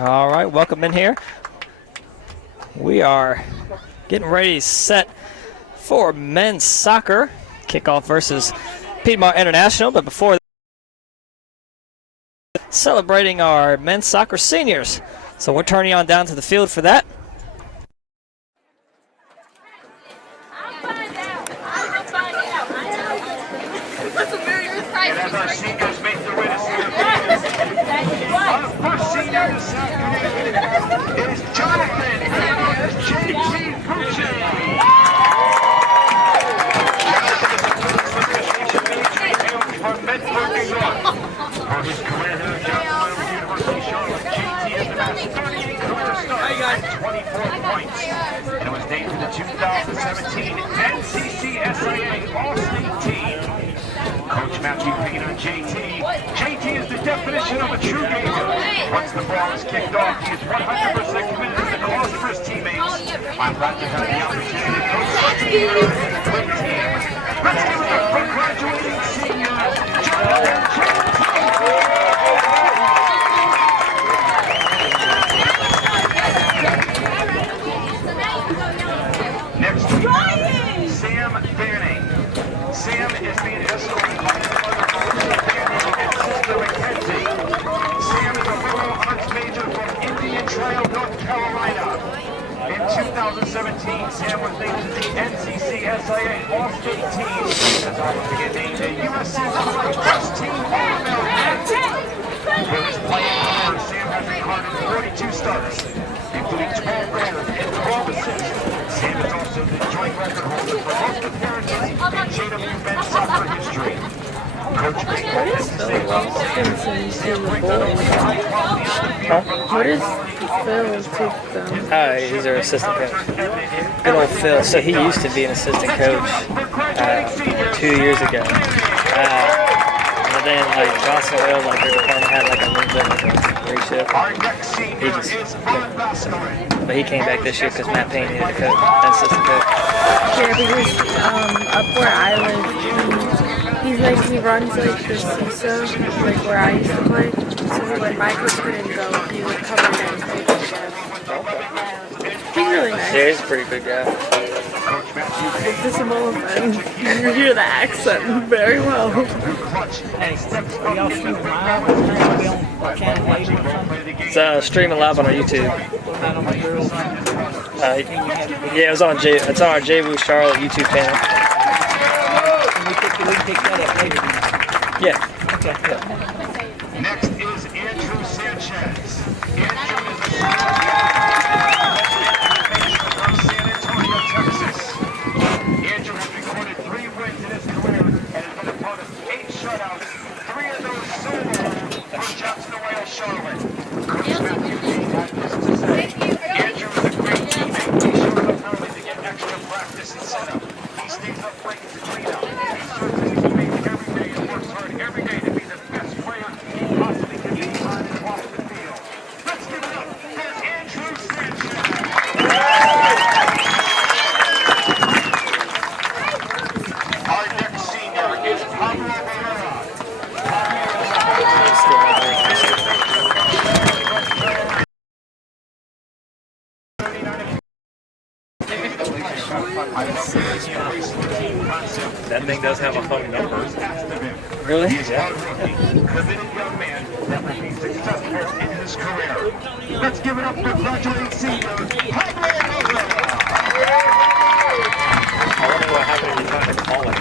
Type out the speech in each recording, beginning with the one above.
All right, welcome in here. We are getting ready, set for men's soccer. Kickoff versus Piedmont International, but before that, celebrating our men's soccer seniors. So we're turning on down to the field for that. And as our seniors make their way to center, our first senior this afternoon is Jonathan alias JT Pucci. From Bedford, New York. For his career here at Johnson University, Charlotte, JT has amassed 38 career starts and 24 points. And it was named to the 2017 NCCSIA All-State Team. Coach Matthew Payne on JT. JT is the definition of a true gamer. Once the ball is kicked off, he is 100% committed to the cause of his teammates. I'm glad to have the opportunity to coach such a great team. Let's give it up for graduating senior Jonathan Next week, Sam Banning. Sam is being escorted by his mother, Banning, and sister Mackenzie. Sam is a liberal arts major from Indian Trail, North Carolina. In 2017, Sam was named to the NCCSIA All-State Team, as well as being named a USC's First Team All-American. For his playing career, Sam has recorded 42 starts, including 12 goals and 12 assists. Sam is also the joint record holder for most appearances in JW men's soccer history. Coach Payne has to say about Sam brings out a high quality on the field. What is Phil take them? He's our assistant coach. Good old Phil. So he used to be an assistant coach 2 years ago. But then like Johnson Oil, like their department had like a little bit like a reshift. But he came back this year because Matt Payne needed a coach, an assistant coach. Yeah, because up where I live, he runs like the CISO, like where I used to play. So when my coach couldn't go, he would cover that and coach again. He's really nice. Yeah, he's a pretty good guy. It's just a moment. You hear the accent very well. It's streaming live on our YouTube. Yeah, it's on our JW Charlotte YouTube channel. Yeah. Okay. Next is Andrew Sanchez. Andrew is from San Antonio, Texas. Andrew has recorded 3 wins in his career and has been a part of 8 shutouts, 3 of those solo for Johnson Oil Charlotte. Coach Matthew Payne had this to say. Andrew is a great teammate. He shows up early to get extra practice and setup. He stays up late to clean up. He serves his teammates every day and works hard every day to be the best player he possibly can be on and off the field. Let's give it up for Andrew Sanchez. Our next senior is Pablo Barrera. That thing does have a phone number. Really? He is hardworking, committed young man that will be successful in his career. Let's give it up for graduating senior Pablo Barrera. I wonder what happened if you tried to call it.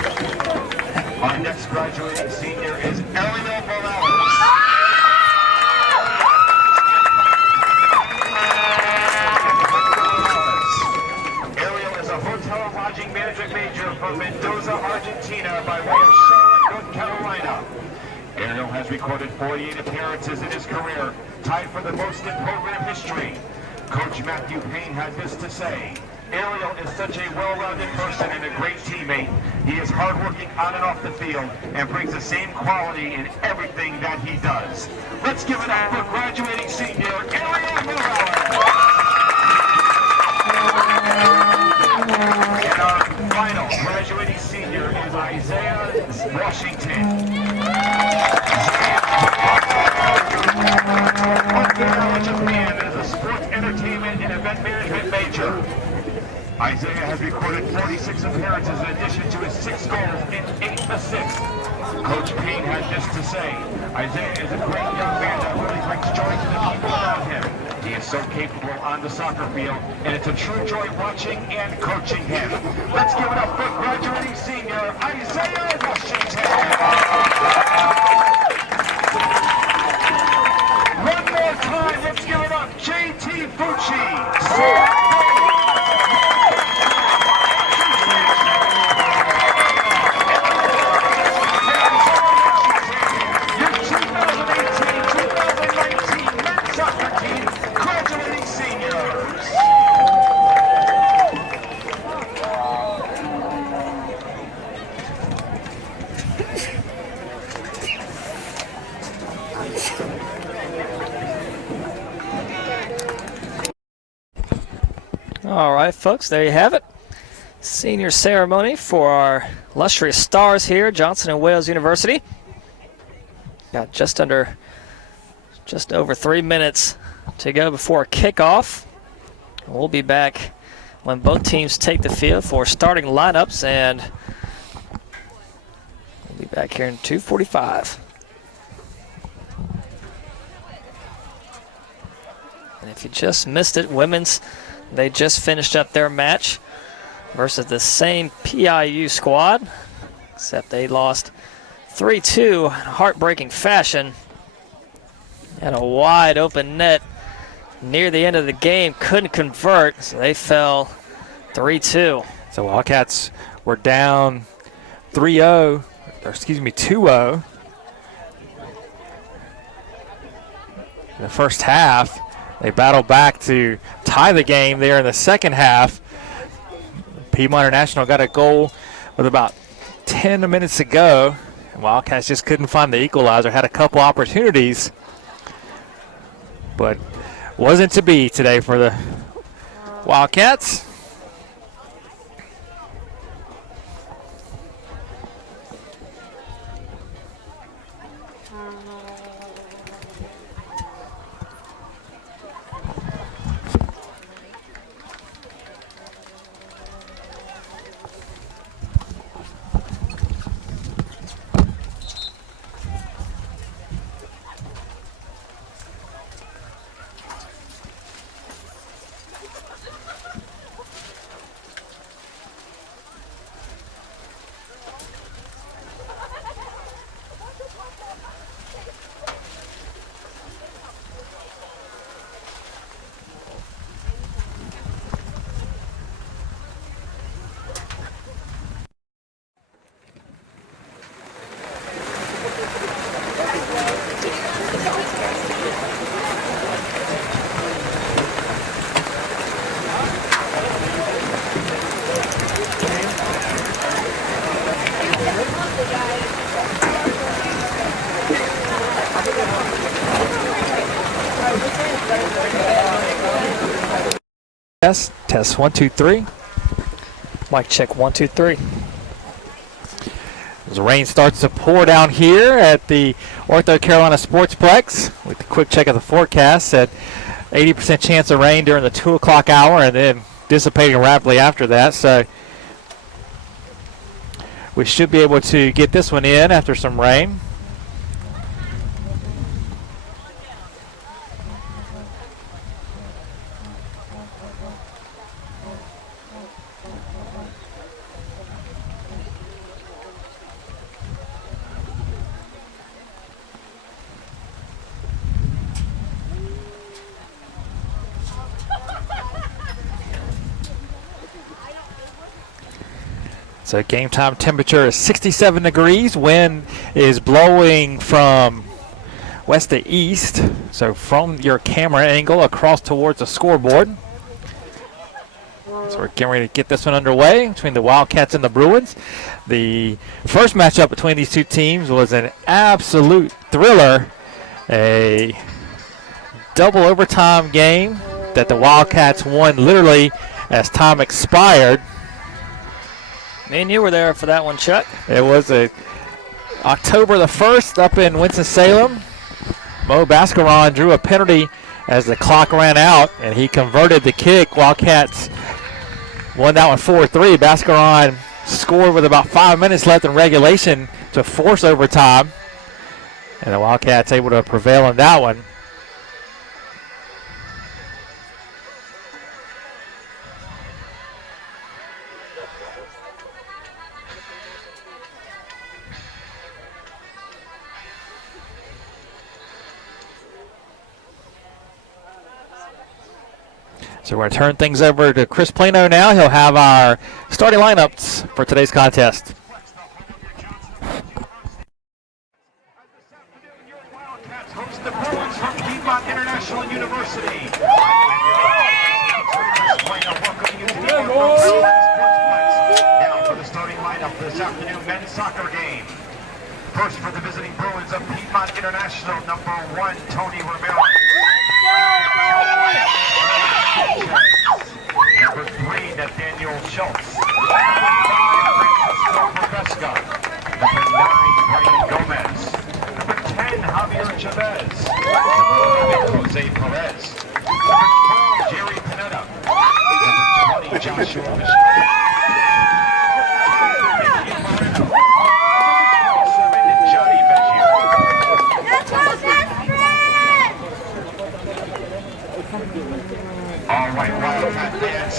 Our next graduating senior is Ariel Morales. Ariel is a hotel and lodging management major from Mendoza, Argentina, by way of Charlotte, North Carolina. Ariel has recorded 48 appearances in his career, tied for the most in program history. Coach Matthew Payne had this to say. Ariel is such a well-rounded person and a great teammate. He is hardworking on and off the field and brings the same quality in everything that he does. Let's give it up for graduating senior Ariel Morales. And our final graduating senior is Isaiah Washington. Of the Japan Isaiah has recorded 46 appearances in addition to his 6 goals and 8 assists. Coach Payne had this to say: Isaiah is a great young man that really brings joy to the people around him. He is so capable on the soccer field, and it's a true joy watching and coaching him. Let's give it up for graduating senior Isaiah Washington. One more time, let's give it up, JT Fucci. All right, folks, there you have it. Senior ceremony for our illustrious stars here, Johnson & Wales University. Got just over 3 minutes to go before kickoff. We'll be back when both teams take the field for starting lineups, and we'll be back here in 2:45. And if you just missed it, women's, they just finished up their match versus the same PIU squad, except they lost 3-2 in heartbreaking fashion. Had a wide open net near the end of the game, couldn't convert, so they fell 3-2. So Wildcats were down 2-0. In the first half. They battled back to tie the game there in the second half. Piedmont International got a goal with about 10 minutes to go. And Wildcats just couldn't find the equalizer. Had a couple opportunities, but wasn't to be today for the Wildcats. Test 1 2 3. Mic check 1 2 3. As the rain starts to pour down here at the Ortho Carolina Sportsplex, with the quick check of the forecast, said 80% chance of rain during the 2 o'clock hour and then dissipating rapidly after that. So we should be able to get this one in after some rain. So game time temperature is 67 degrees. Wind is blowing from west to east. So from your camera angle across towards the scoreboard. So we're getting ready to get this one underway between the Wildcats and the Bruins. The first matchup between these two teams was an absolute thriller. A double overtime game that the Wildcats won literally as time expired. Me and you were there for that one, Chuck. It was October the 1st up in Winston-Salem. Mo Bascaron drew a penalty as the clock ran out, and he converted the kick. Wildcats won that one 4-3. Bascaron scored with about 5 minutes left in regulation to force overtime. And the Wildcats able to prevail in that one. So we're going to turn things over to Chris Plano now. He'll have our starting lineups for today's contest. Wildcats host the Bruins from Piedmont International University. Welcoming you to the Sportsplex. Now for the starting lineup for this afternoon men's soccer game. First for the visiting Bruins of Piedmont International, number 1, Tony Ramirez. Number 3, Nathaniel Schultz. Number 5, Francisco Proveska. Number 9, Brian Gomez. Number 10, Javier Chavez. Number 11, Jose Perez. Number 12, Jerry Panetta. Number 20, Joshua Michelle. All right, Wildcat fans,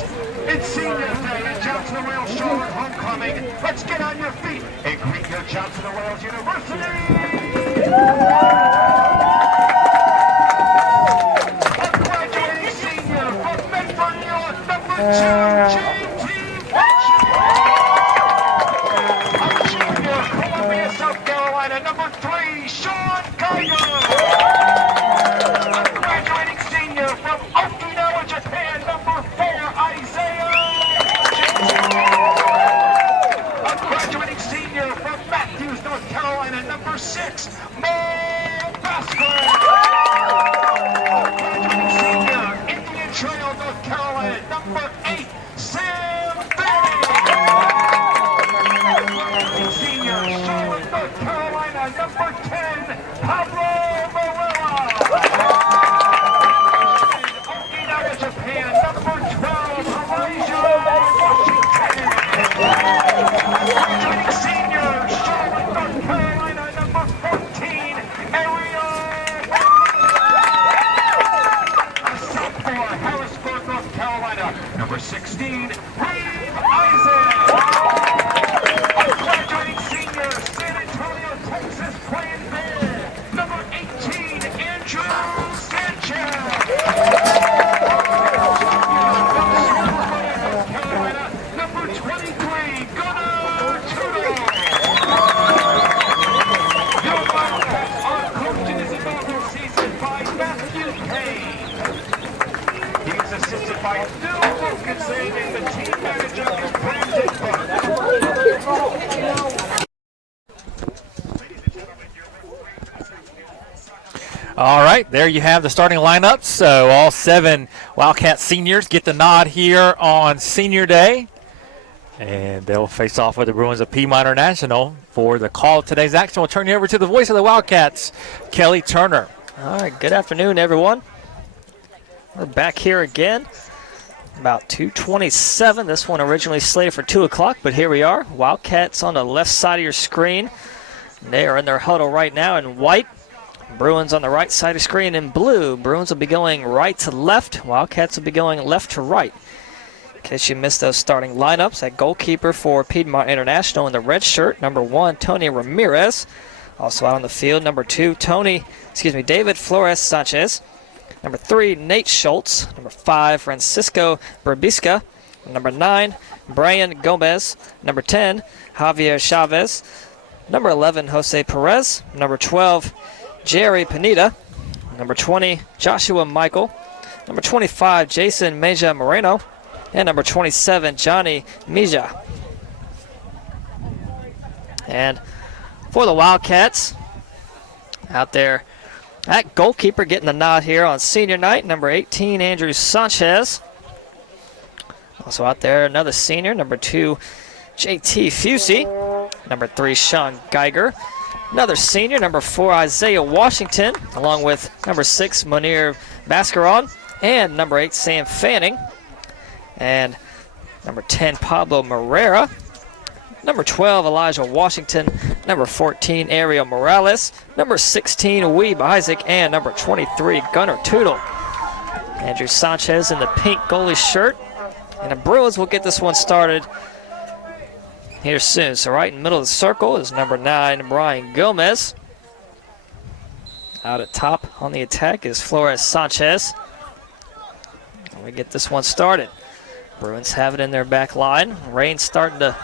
it's senior day at Johnson & Wales Charlotte Homecoming. Let's get on your feet and greet your Johnson & Wales University. A graduating senior from Medford, New York, number 2, JT Watson. A junior, Columbia, South Carolina, number 3, Sean Geiger. A graduating senior from Okinawa, Japan, number 4, Isaiah. A graduating senior from Matthews, North Carolina, number 6, Mo Basler. A graduating senior, Indian Trail, North Carolina, number 8, Sam Benny. A graduating senior, Charlotte, North Carolina, number 10, Pablo Morella. Okinawa, Japan, number 12, Elijah Washington. Graduating senior, Charlotte, North Carolina, number 14, Ariel. A sophomore, Harrisburg, North Carolina, number 16, Reeve Isaac. A graduating senior, San Antonio, Texas, playing there, number 18, Andrew Sanchez. Number 23, Gunnar Tudor. Your Wildcats are coached in his inaugural season by Matthew Payne. He is assisted by Phil Wilkinson and the team manager is Brandon Burke. All right, there you have the starting lineup. So all 7 Wildcat seniors get the nod here on Senior Day. And they'll face off with the Bruins of Piedmont International for the call of today's action. We'll turn you over to the voice of the Wildcats, Kelly Turner. All right, good afternoon, everyone. We're back here again, about 2:27. This one originally slated for 2 o'clock, but here we are. Wildcats on the left side of your screen. They are in their huddle right now in white. Bruins on the right side of the screen in blue. Bruins will be going right to left. Wildcats will be going left to right. In case you missed those starting lineups, at goalkeeper for Piedmont International in the red shirt, number 1, Tony Ramirez. Also out on the field, number 2, David Flores Sanchez. Number 3, Nate Schultz. Number 5, Francisco Proveska. Number 9, Brian Gomez. Number 10, Javier Chavez. Number 11, Jose Perez. Number 12, Jerry Panetta. Number 20, Joshua Michael. Number 25, Jason Meja Moreno. And number 27, Johnny Mija. And for the Wildcats, out there at goalkeeper, getting the nod here on senior night, number 18, Andrew Sanchez. Also out there, another senior, number 2, JT Fusey. Number 3, Sean Geiger. Another senior, number 4, Isaiah Washington, along with number 6, Munir Bascaron, and number 8, Sam Fanning. And Number 10, Pablo Moreira. Number 12, Elijah Washington. Number 14, Ariel Morales. Number 16, Weeb Isaac. And number 23, Gunnar Tootle. Andrew Sanchez in the pink goalie shirt. And the Bruins will get this one started here soon. So right in the middle of the circle is number 9, Brian Gomez. Out at top on the attack is Flores Sanchez. And we get this one started. Bruins have it in their back line. Rain's starting to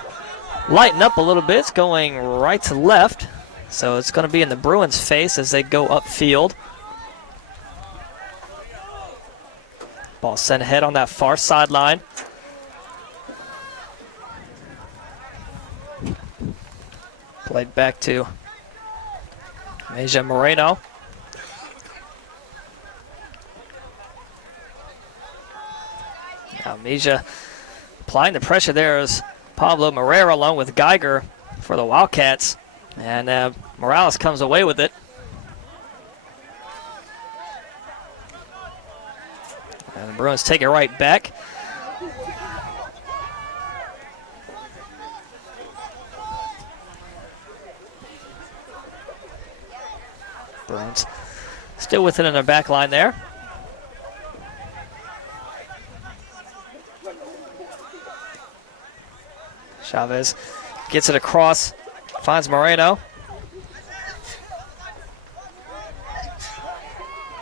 lighten up a little bit. It's going right to left. So it's going to be in the Bruins' face as they go upfield. Ball sent ahead on that far sideline. Played back to Meja Moreno. Now Meja applying the pressure there is Pablo Moreira along with Geiger for the Wildcats. And Morales comes away with it. And the Bruins take it right back. Bruins still with it in their back line there. Chavez gets it across, finds Moreno.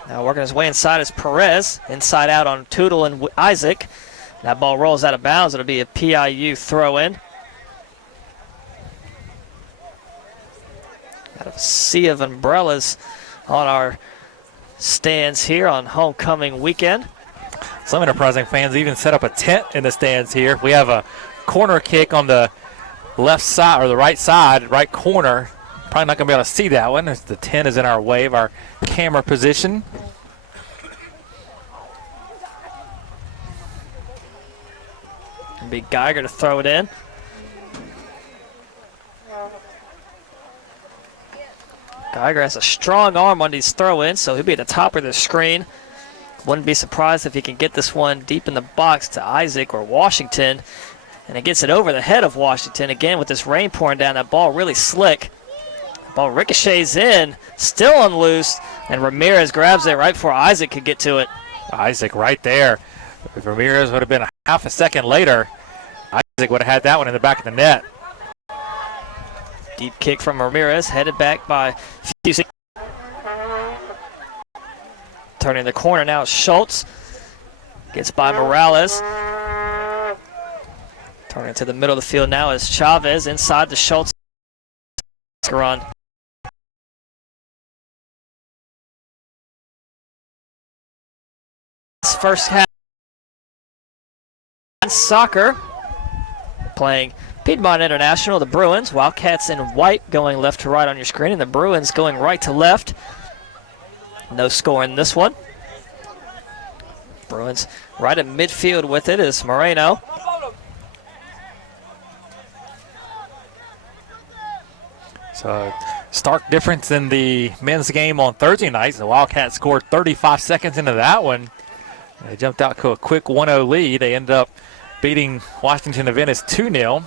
Now working his way inside is Perez. Inside out on Tootle and Isaac. That ball rolls out of bounds. It'll be a PIU throw-in. Got a sea of umbrellas on our stands here on homecoming weekend. Some enterprising fans even set up a tent in the stands here. We have a corner kick on the left side, or the right side, right corner. Probably not going to be able to see that one as the tent is in our way of our camera position. It'll be Geiger to throw it in. Geiger has a strong arm on these throw-ins, so he'll be at the top of the screen. Wouldn't be surprised if he can get this one deep in the box to Isaac or Washington. And it gets it over the head of Washington. Again, with this rain pouring down, that ball really slick. The ball ricochets in, still unloosed, and Ramirez grabs it right before Isaac could get to it. Isaac right there. If Ramirez would have been a half a second later, Isaac would have had that one in the back of the net. Deep kick from Ramirez, headed back by Fusik. Turning the corner now, Schultz gets by Morales. Turning to the middle of the field now is Chavez inside the Schultz run. First half soccer, playing Piedmont International, the Bruins. Wildcats in white going left to right on your screen, and the Bruins going right to left. No score in this one. Bruins right at midfield with it is Moreno. So stark difference in the men's game on Thursday night. The Wildcats scored 35 seconds into that one. They jumped out to a quick 1-0 lead. They ended up beating Washington Adventist 2-0.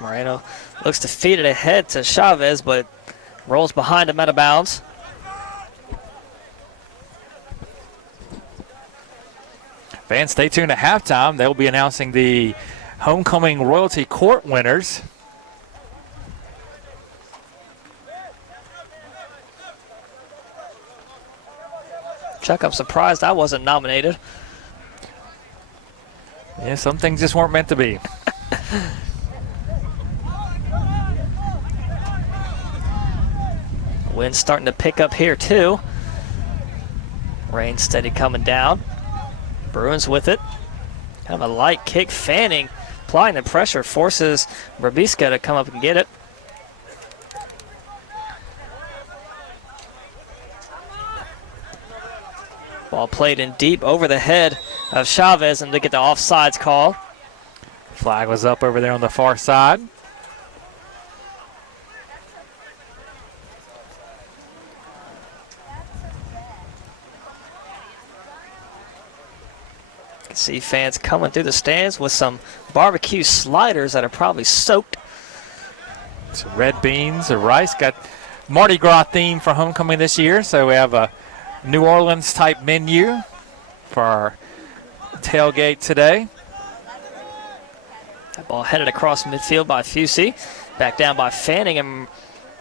Moreno looks to feed it ahead to Chavez, but rolls behind him out of bounds. Fans, stay tuned at halftime. They'll be announcing the homecoming royalty court winners. Chuck, I'm surprised I wasn't nominated. Yeah, some things just weren't meant to be. Wind's starting to pick up here too. Rain steady coming down. Bruins with it. Kind of a light kick. Fanning applying the pressure, forces Brabiska to come up and get it. Ball played in deep over the head of Chavez, and they get the offsides call. Flag was up over there on the far side. can see fans coming through the stands with some barbecue sliders that are probably soaked. Some red beans or rice. Got Mardi Gras theme for homecoming this year, so we have a New Orleans type menu for our tailgate today. That ball headed across midfield by Fusey. Back down by Fanning, and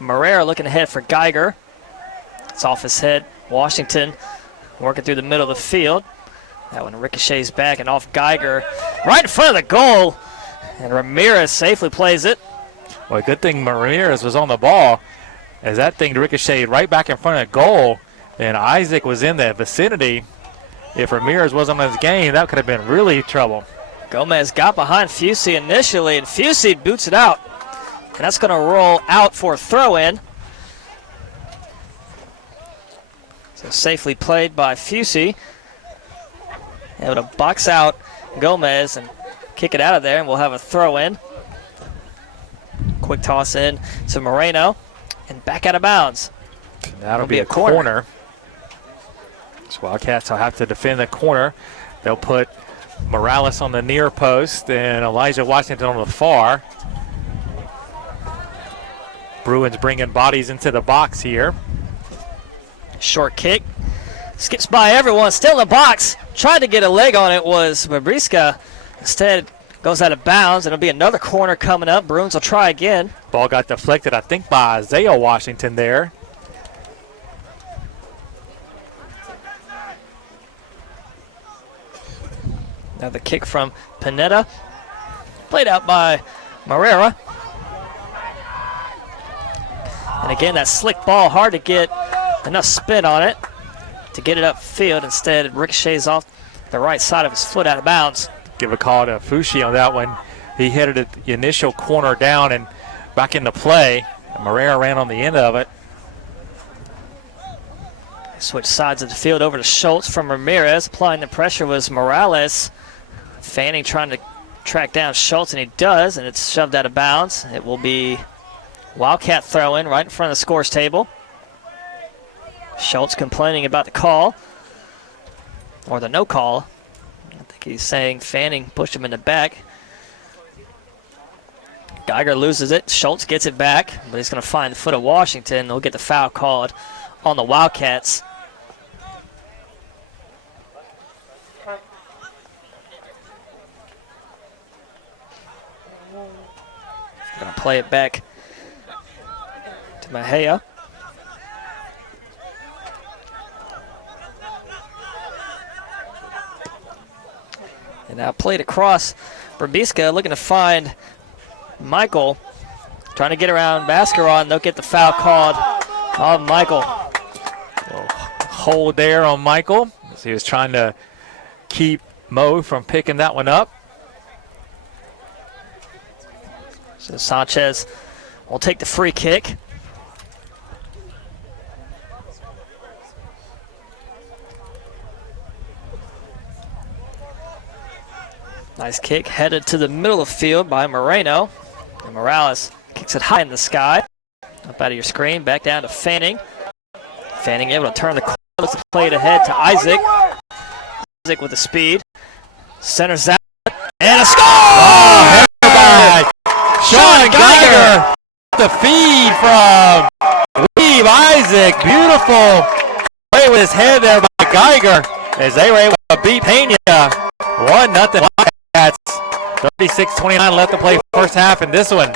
Marrera looking ahead for Geiger. It's off his head. Washington working through the middle of the field. That one ricochets back and off Geiger. Right in front of the goal. And Ramirez safely plays it. Well, good thing Ramirez was on the ball, as that thing ricocheted right back in front of the goal. And Isaac was in the vicinity. If Ramirez wasn't on his game, that could have been really trouble. Gomez got behind Fusey initially, and Fusey boots it out. And that's going to roll out for a throw-in. So safely played by Fusey. Able to box out Gomez and kick it out of there, and we'll have a throw-in. Quick toss in to Moreno, and back out of bounds. That'll be a corner. So Wildcats will have to defend the corner. They'll put Morales on the near post and Elijah Washington on the far. Bruins bringing bodies into the box here. Short kick. Skips by everyone. Still in the box. Tried to get a leg on it was Babriska. Instead, goes out of bounds. It'll be another corner coming up. Bruins will try again. Ball got deflected, I think, by Isaiah Washington there. Now the kick from Panetta. Played out by Marrera. And again, that slick ball, hard to get enough spin on it to get it upfield. Instead, it ricochets off the right side of his foot out of bounds. Give a call to Fushi on that one. He headed the initial corner down and back into play. And Marrera ran on the end of it. Switch sides of the field over to Schultz from Ramirez. Applying the pressure was Morales. Fanning trying to track down Schultz, and he does, and it's shoved out of bounds. It will be Wildcat throw-in right in front of the scores table. Schultz complaining about the call, or the no call. I think he's saying Fanning pushed him in the back. Geiger loses it. Schultz gets it back, but he's going to find the foot of Washington. He'll get the foul called on the Wildcats. Going to play it back to Mejia. And now played across. Brabiska looking to find Michael. Trying to get around Bascaron. They'll get the foul called on Michael. Hold there on Michael. So he was trying to keep Mo from picking that one up. So Sanchez will take the free kick. Nice kick headed to the middle of the field by Moreno. And Morales kicks it high in the sky. Up out of your screen, back down to Fanning. Fanning able to turn the corner, looks to play it ahead to Isaac. Isaac with the speed. Centers out, and a score! Oh, Sean Geiger, the feed from Weave Isaac. Beautiful play with his head there by Geiger as they were able to beat Pena. 1-0 Wildcats. 36-29 left to play first half in this one.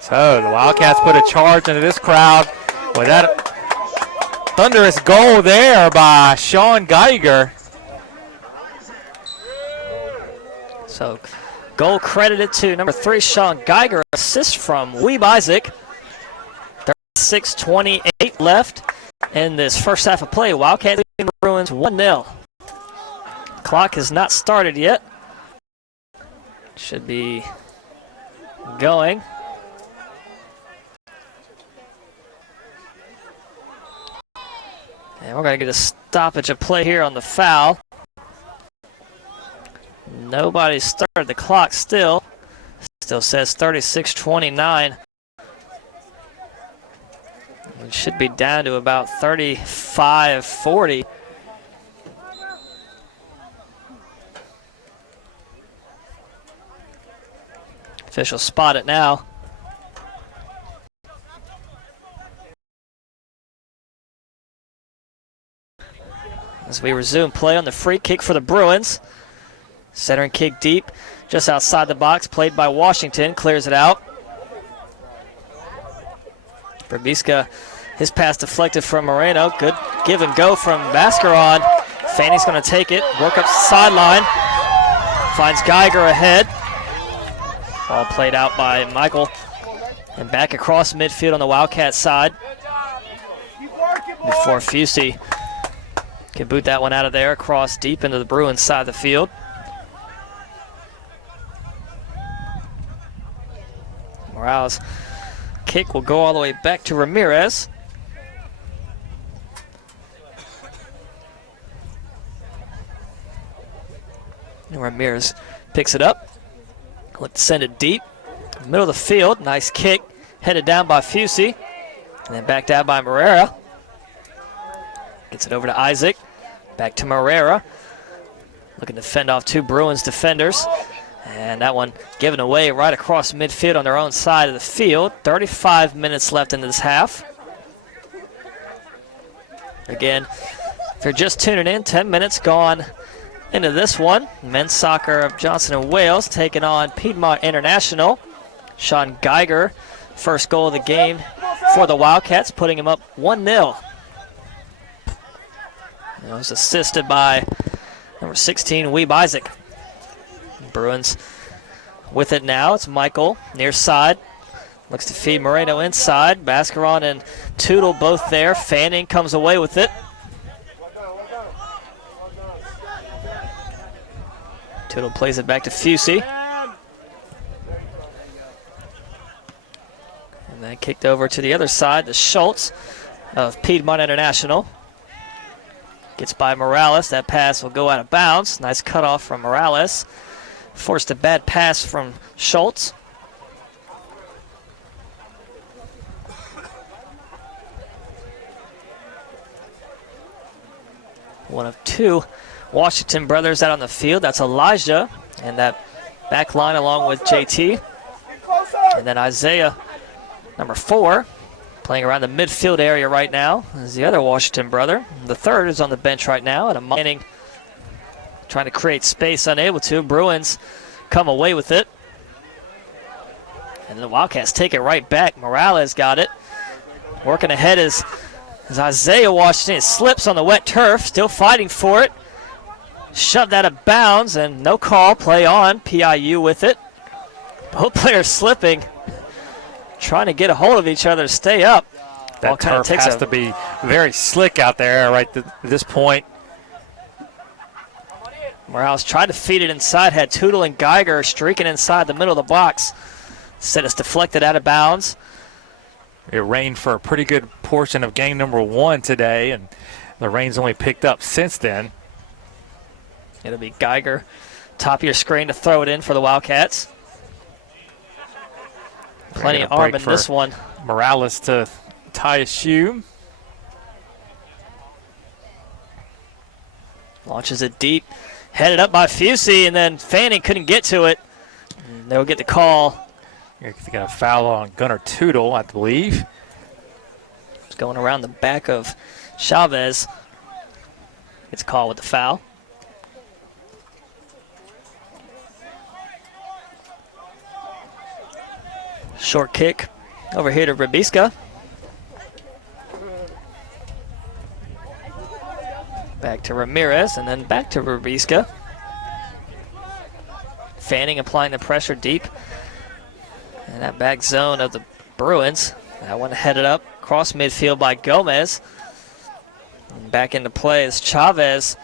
So the Wildcats put a charge into this crowd with that thunderous goal there by Sean Geiger. So goal credited to number 3, Sean Geiger. Assist from Weeb Isaac. 36-28 left in this first half of play. Wildcats leading the Bruins 1-0. Clock has not started yet. Should be going. And we're going to get a stoppage of play here on the foul. Nobody started the clock still. Still says 36-29. It should be down to about 35-40. Officials spot it now. As we resume play on the free kick for the Bruins. Centering kick deep, just outside the box, played by Washington, clears it out. Brebiska, his pass deflected from Moreno. Good give and go from Mascaron. Fanny's going to take it, work up the sideline. Finds Geiger ahead. Ball played out by Michael. And back across midfield on the Wildcat side. Before Fusey can boot that one out of there, across deep into the Bruins side of the field. Morales' kick will go all the way back to Ramirez. And Ramirez picks it up. Look to send it deep. Middle of the field. Nice kick. Headed down by Fusey. And then backed out by Morera. Gets it over to Isaac. Back to Morera. Looking to fend off two Bruins defenders. And that one given away right across midfield on their own side of the field. 35 minutes left in this half. Again, if you're just tuning in, 10 minutes gone into this one. Men's soccer of Johnson and Wales taking on Piedmont International. Sean Geiger, first goal of the game for the Wildcats, putting him up 1-0. It was assisted by number 16, Weeb Isaac. Bruins with it now. It's Michael near side. Looks to feed Moreno inside. Mascaron and Tootle both there. Fanning comes away with it. Tootle plays it back to Fusey. And then kicked over to the other side to Schultz of Piedmont International. Gets by Morales. That pass will go out of bounds. Nice cutoff from Morales. Forced a bad pass from Schultz. One of two Washington brothers out on the field. That's Elijah. And that back line along with JT. And then Isaiah, number 4, playing around the midfield area right now, is the other Washington brother. The third is on the bench right now. And Manning trying to create space, unable to. Bruins come away with it. And the Wildcats take it right back. Morales got it. Working ahead is Isaiah Washington. It slips on the wet turf, still fighting for it. Shoved out of bounds and no call. Play on. PIU with it. Both players slipping, trying to get a hold of each other to stay up. That turf has to be very slick out there right at this point. Morales tried to feed it inside, had Tootle and Geiger streaking inside the middle of the box. Instead, it's deflected out of bounds. It rained for a pretty good portion of game number 1 today, and the rain's only picked up since then. It'll be Geiger, top of your screen, to throw it in for the Wildcats. Plenty of arm in this one. Morales to tie his shoe. Launches it deep. Headed up by Fusey, and then Fanning couldn't get to it. And they'll get the call. You're going to foul on Gunnar Tootle, I believe. It's going around the back of Chavez. Gets a call with the foul. Short kick over here to Brebiska. Back to Ramirez, and then back to Brebiska. Fanning applying the pressure deep in that back zone of the Bruins. That one headed up across midfield by Gomez. And back into play is Perez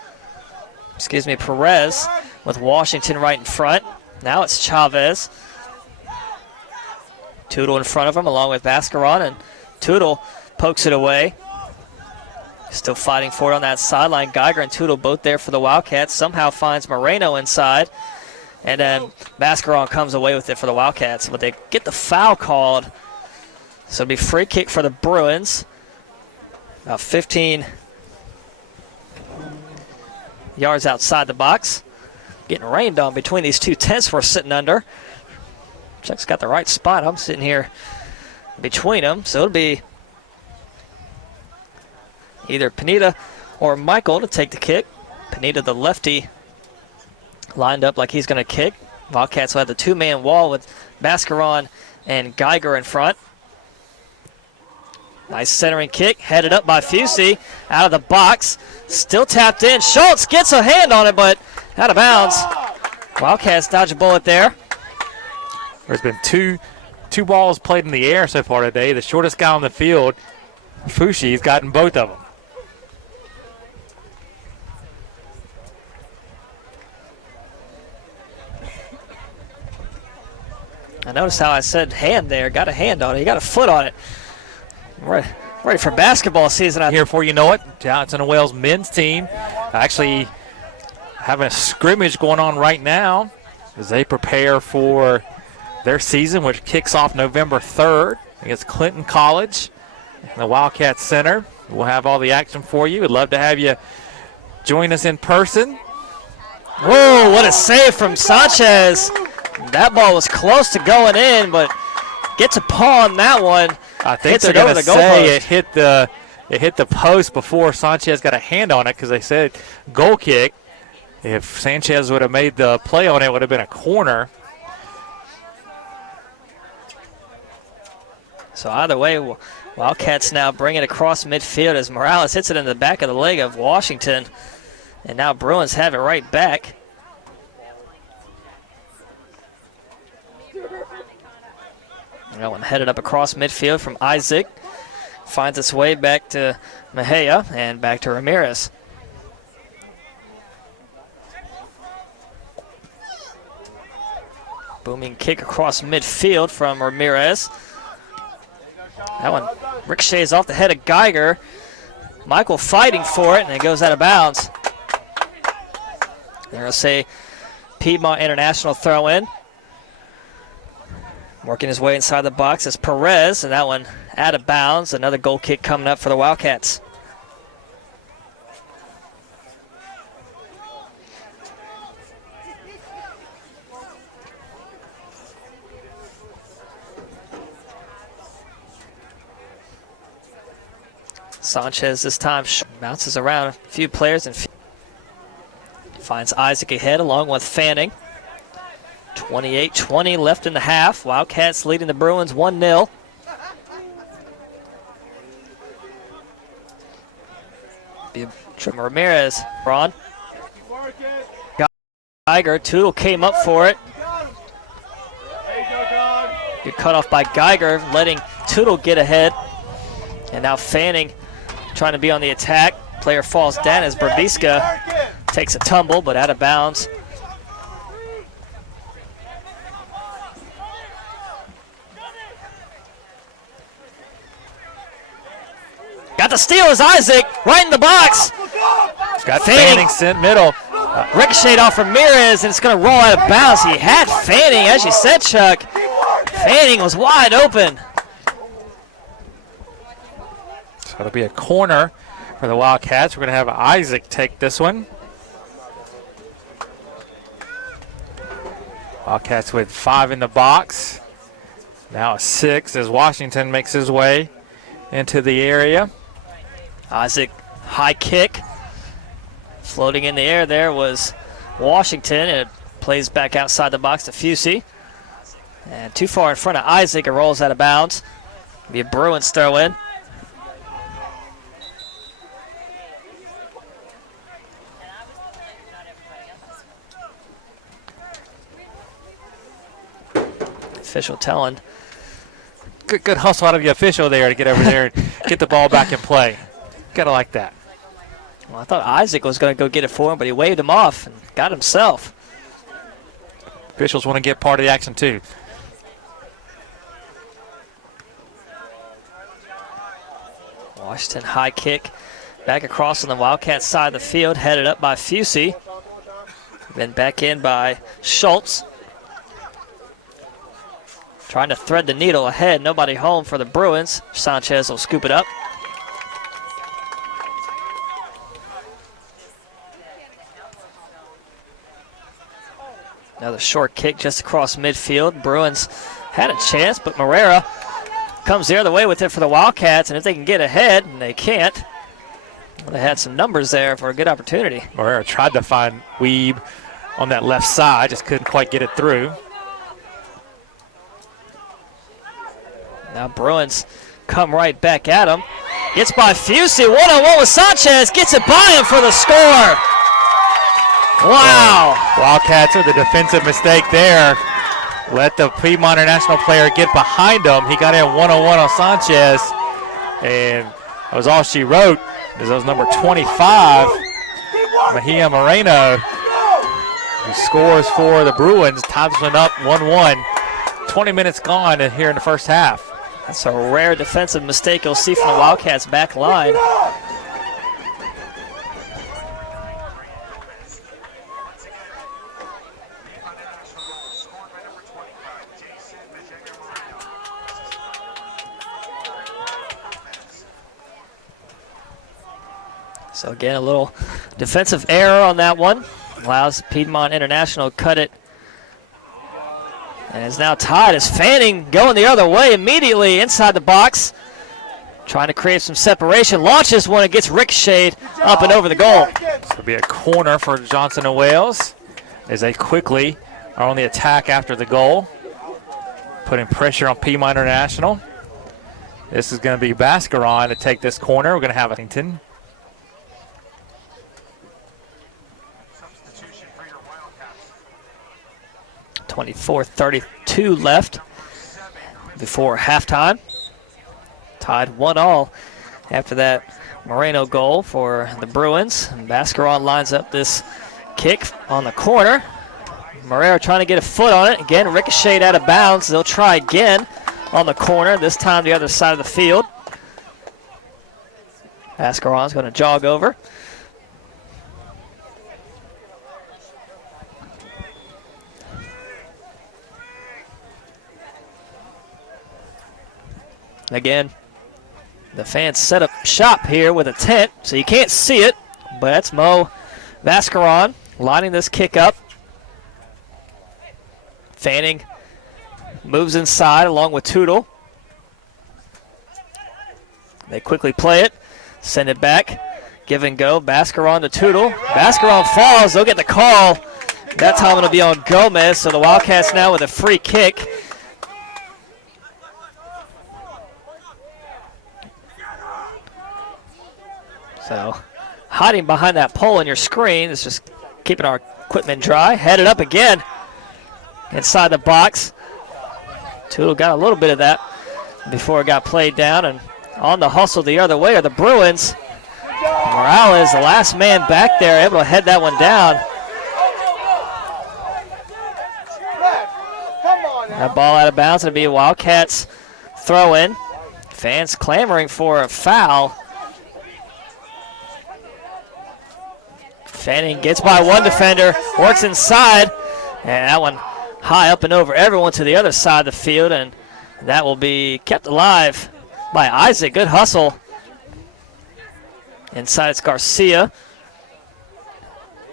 with Washington right in front. Now it's Chavez. Tootle in front of him along with Mascaron, and Tootle pokes it away. Still fighting for it on that sideline. Geiger and Tootle both there for the Wildcats. Somehow finds Moreno inside. And then Mascaron comes away with it for the Wildcats. But they get the foul called. So it'll be free kick for the Bruins. About 15 yards outside the box. Getting rained on between these two tents we're sitting under. Chuck's got the right spot. I'm sitting here between them. So it'll be either Pineda or Michael to take the kick. Pineda, the lefty, lined up like he's going to kick. Wildcats will have the two-man wall with Mascaron and Geiger in front. Nice centering kick, headed up by Fusey, out of the box, still tapped in. Schultz gets a hand on it, but out of bounds. Wildcats dodge a bullet there. There's been two balls played in the air so far today. The shortest guy on the field, Fusey's gotten both of them. I noticed how I said hand there. Got a hand on it. You got a foot on it. Ready for basketball season. Here before you know it, Johnson and Wales men's team actually having a scrimmage going on right now as they prepare for their season, which kicks off November 3rd against Clinton College in the Wildcats Center. We'll have all the action for you. We'd love to have you join us in person. Whoa, what a save from Sanchez. That ball was close to going in, but gets a paw on that one. I think they're going to say it hit the post before Sanchez got a hand on it because they said goal kick. If Sanchez would have made the play on it, it would have been a corner. So either way, Wildcats now bring it across midfield as Morales hits it in the back of the leg of Washington. And now Bruins have it right back. That one headed up across midfield from Isaac. Finds its way back to Mejia and back to Ramirez. Booming kick across midfield from Ramirez. That one ricochets off the head of Geiger. Michael fighting for it, and it goes out of bounds. They're going to say Piedmont International throw in. Working his way inside the box is Perez, and that one out of bounds. Another goal kick coming up for the Wildcats. Sanchez this time bounces around a few players and finds Isaac ahead along with Fanning. 28-20 left in the half. Wildcats leading the Bruins 1-0. Ramirez, Ron. Geiger, Tootle came up for it. Good cut off by Geiger, letting Tootle get ahead. And now Fanning trying to be on the attack. Player falls down as Berbiska takes a tumble, but out of bounds. Got the steal as Isaac right in the box. Got Fanning sent middle. Ricocheted off Ramirez, and it's going to roll out of bounds. He had Fanning, as you said, Chuck. Fanning was wide open. So it'll be a corner for the Wildcats. We're going to have Isaac take this one. Wildcats with 5 in the box. Now a 6 as Washington makes his way into the area. Isaac, high kick. Floating in the air there was Washington, and it plays back outside the box to Fusey. And too far in front of Isaac, it rolls out of bounds. Be a Bruins throw in. Official telling. Good hustle out of the official there to get over there and get the ball back in play. Gotta like that. Well, I thought Isaac was going to go get it for him, but he waved him off and got himself. Officials want to get part of the action too. Washington high kick back across on the Wildcat side of the field, headed up by Fusey. Then back in by Schultz. Trying to thread the needle ahead. Nobody home for the Bruins. Sanchez will scoop it up. Another short kick just across midfield. Bruins had a chance, but Moreira comes the other way with it for the Wildcats, and if they can get ahead, and they can't, well, they had some numbers there for a good opportunity. Moreira tried to find Weeb on that left side, just couldn't quite get it through. Now Bruins come right back at him. Gets by Fusey, one-on-one with Sanchez, gets it by him for the score. Wow. Wildcats with a defensive mistake there. Let the Piedmont International player get behind him. He got in one-on-one on Sanchez, and that was all she wrote. That was number 25, Mejia Moreno, who scores for the Bruins. Ties one up 1-1. 20 minutes gone here in the first half. That's a rare defensive mistake you'll see from the Wildcats back line. So again, a little defensive error on that one. Allows Piedmont International to cut it. And is now tied as Fanning going the other way immediately inside the box. Trying to create some separation. Launches one and gets ricocheted up and over the goal. This will be a corner for Johnson and Wales as they quickly are on the attack after the goal. Putting pressure on Piedmont International. This is going to be Bascaron to take this corner. We're going to have Huntington. 24:32 left before halftime. Tied 1-1 after that Moreno goal for the Bruins. And Bascaron lines up this kick on the corner. Moreira trying to get a foot on it. Again, ricocheted out of bounds. They'll try again on the corner, this time the other side of the field. Bascaron's going to jog over. Again, the fans set up shop here with a tent, so you can't see it, but that's Mo Bascaron lining this kick up. Fanning moves inside along with Tootle. They quickly play it, send it back, give and go. Bascaron to Tootle. Bascaron falls, they'll get the call. That time it'll be on Gomez, so the Wildcats now with a free kick. So, hiding behind that pole on your screen is just keeping our equipment dry. Headed up again inside the box. Tootle got a little bit of that before it got played down, and on the hustle the other way are the Bruins. Morales, the last man back there, able to head that one down. That ball out of bounds. It'll be a Wildcats throw in. Fans clamoring for a foul. Fanning gets by one defender, works inside, and that one high up and over everyone to the other side of the field, and that will be kept alive by Isaac. Good hustle. Inside it's Garcia,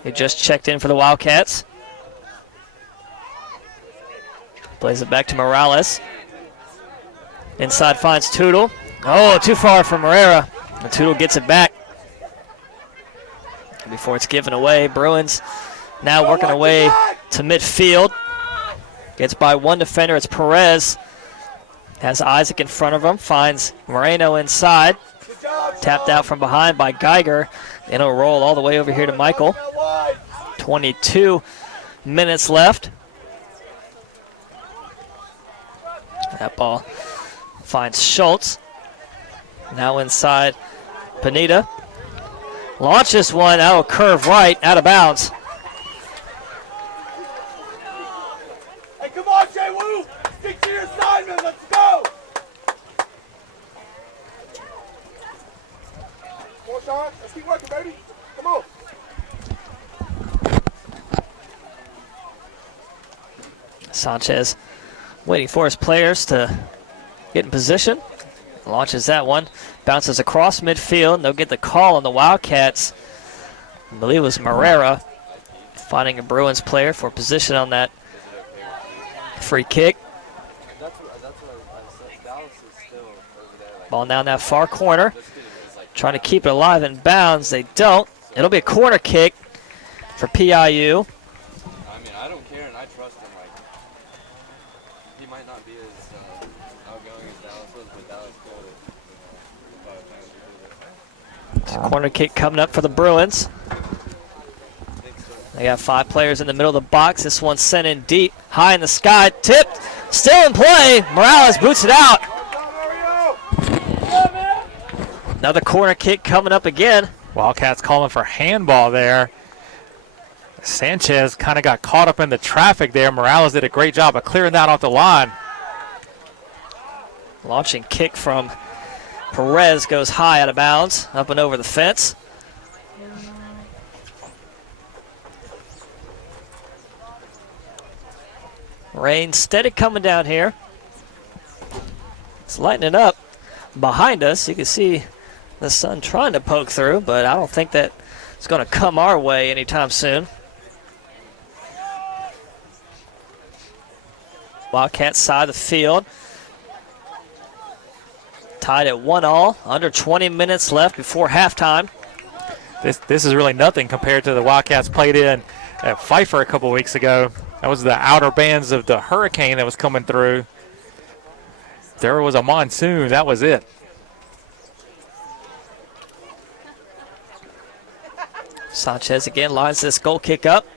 who just checked in for the Wildcats. Plays it back to Morales. Inside finds Tootle. Oh, too far for Moreira. And Tootle gets it back before it's given away. Bruins now working away to midfield. Gets by one defender. It's Perez. Has Isaac in front of him. Finds Moreno inside. Tapped out from behind by Geiger. And it'll roll all the way over here to Michael. 22 minutes left. That ball finds Schultz. Now inside Pineda. Launches one, that'll curve right, out of bounds. Hey, come on, Jay Wu! Stick to your assignment, let's go! Come on, Sean, let's keep working, baby. Come on. Sanchez waiting for his players to get in position. Launches that one, bounces across midfield, and they'll get the call on the Wildcats. I believe it was Moreira finding a Bruins player for position on that Free kick. Ball down that far corner. Trying to keep it alive in bounds. They don't. It'll be a corner kick for PIU. I mean, I don't care, and I trust him. Like, he might not be as outgoing as Dallas was, but Dallas killed it. It's a corner kick coming up for the Bruins. They got 5 players in the middle of the box. This one's sent in deep, high in the sky, tipped, still in play. Morales boots it out. Another corner kick coming up again. Wildcats calling for handball there. Sanchez kind of got caught up in the traffic there. Morales did a great job of clearing that off the line. Launching kick from Perez goes high out of bounds, up and over the fence. Rain steady coming down here. It's lightening up behind us. You can see the sun trying to poke through, but I don't think that it's going to come our way anytime soon. Wildcats side of the field. Tied at 1-1. Under 20 minutes left before halftime. This is really nothing compared to the Wildcats played in at Pfeiffer a couple weeks ago. That was the outer bands of the hurricane that was coming through. There was a monsoon. That was it. Sanchez again lines this goal kick up.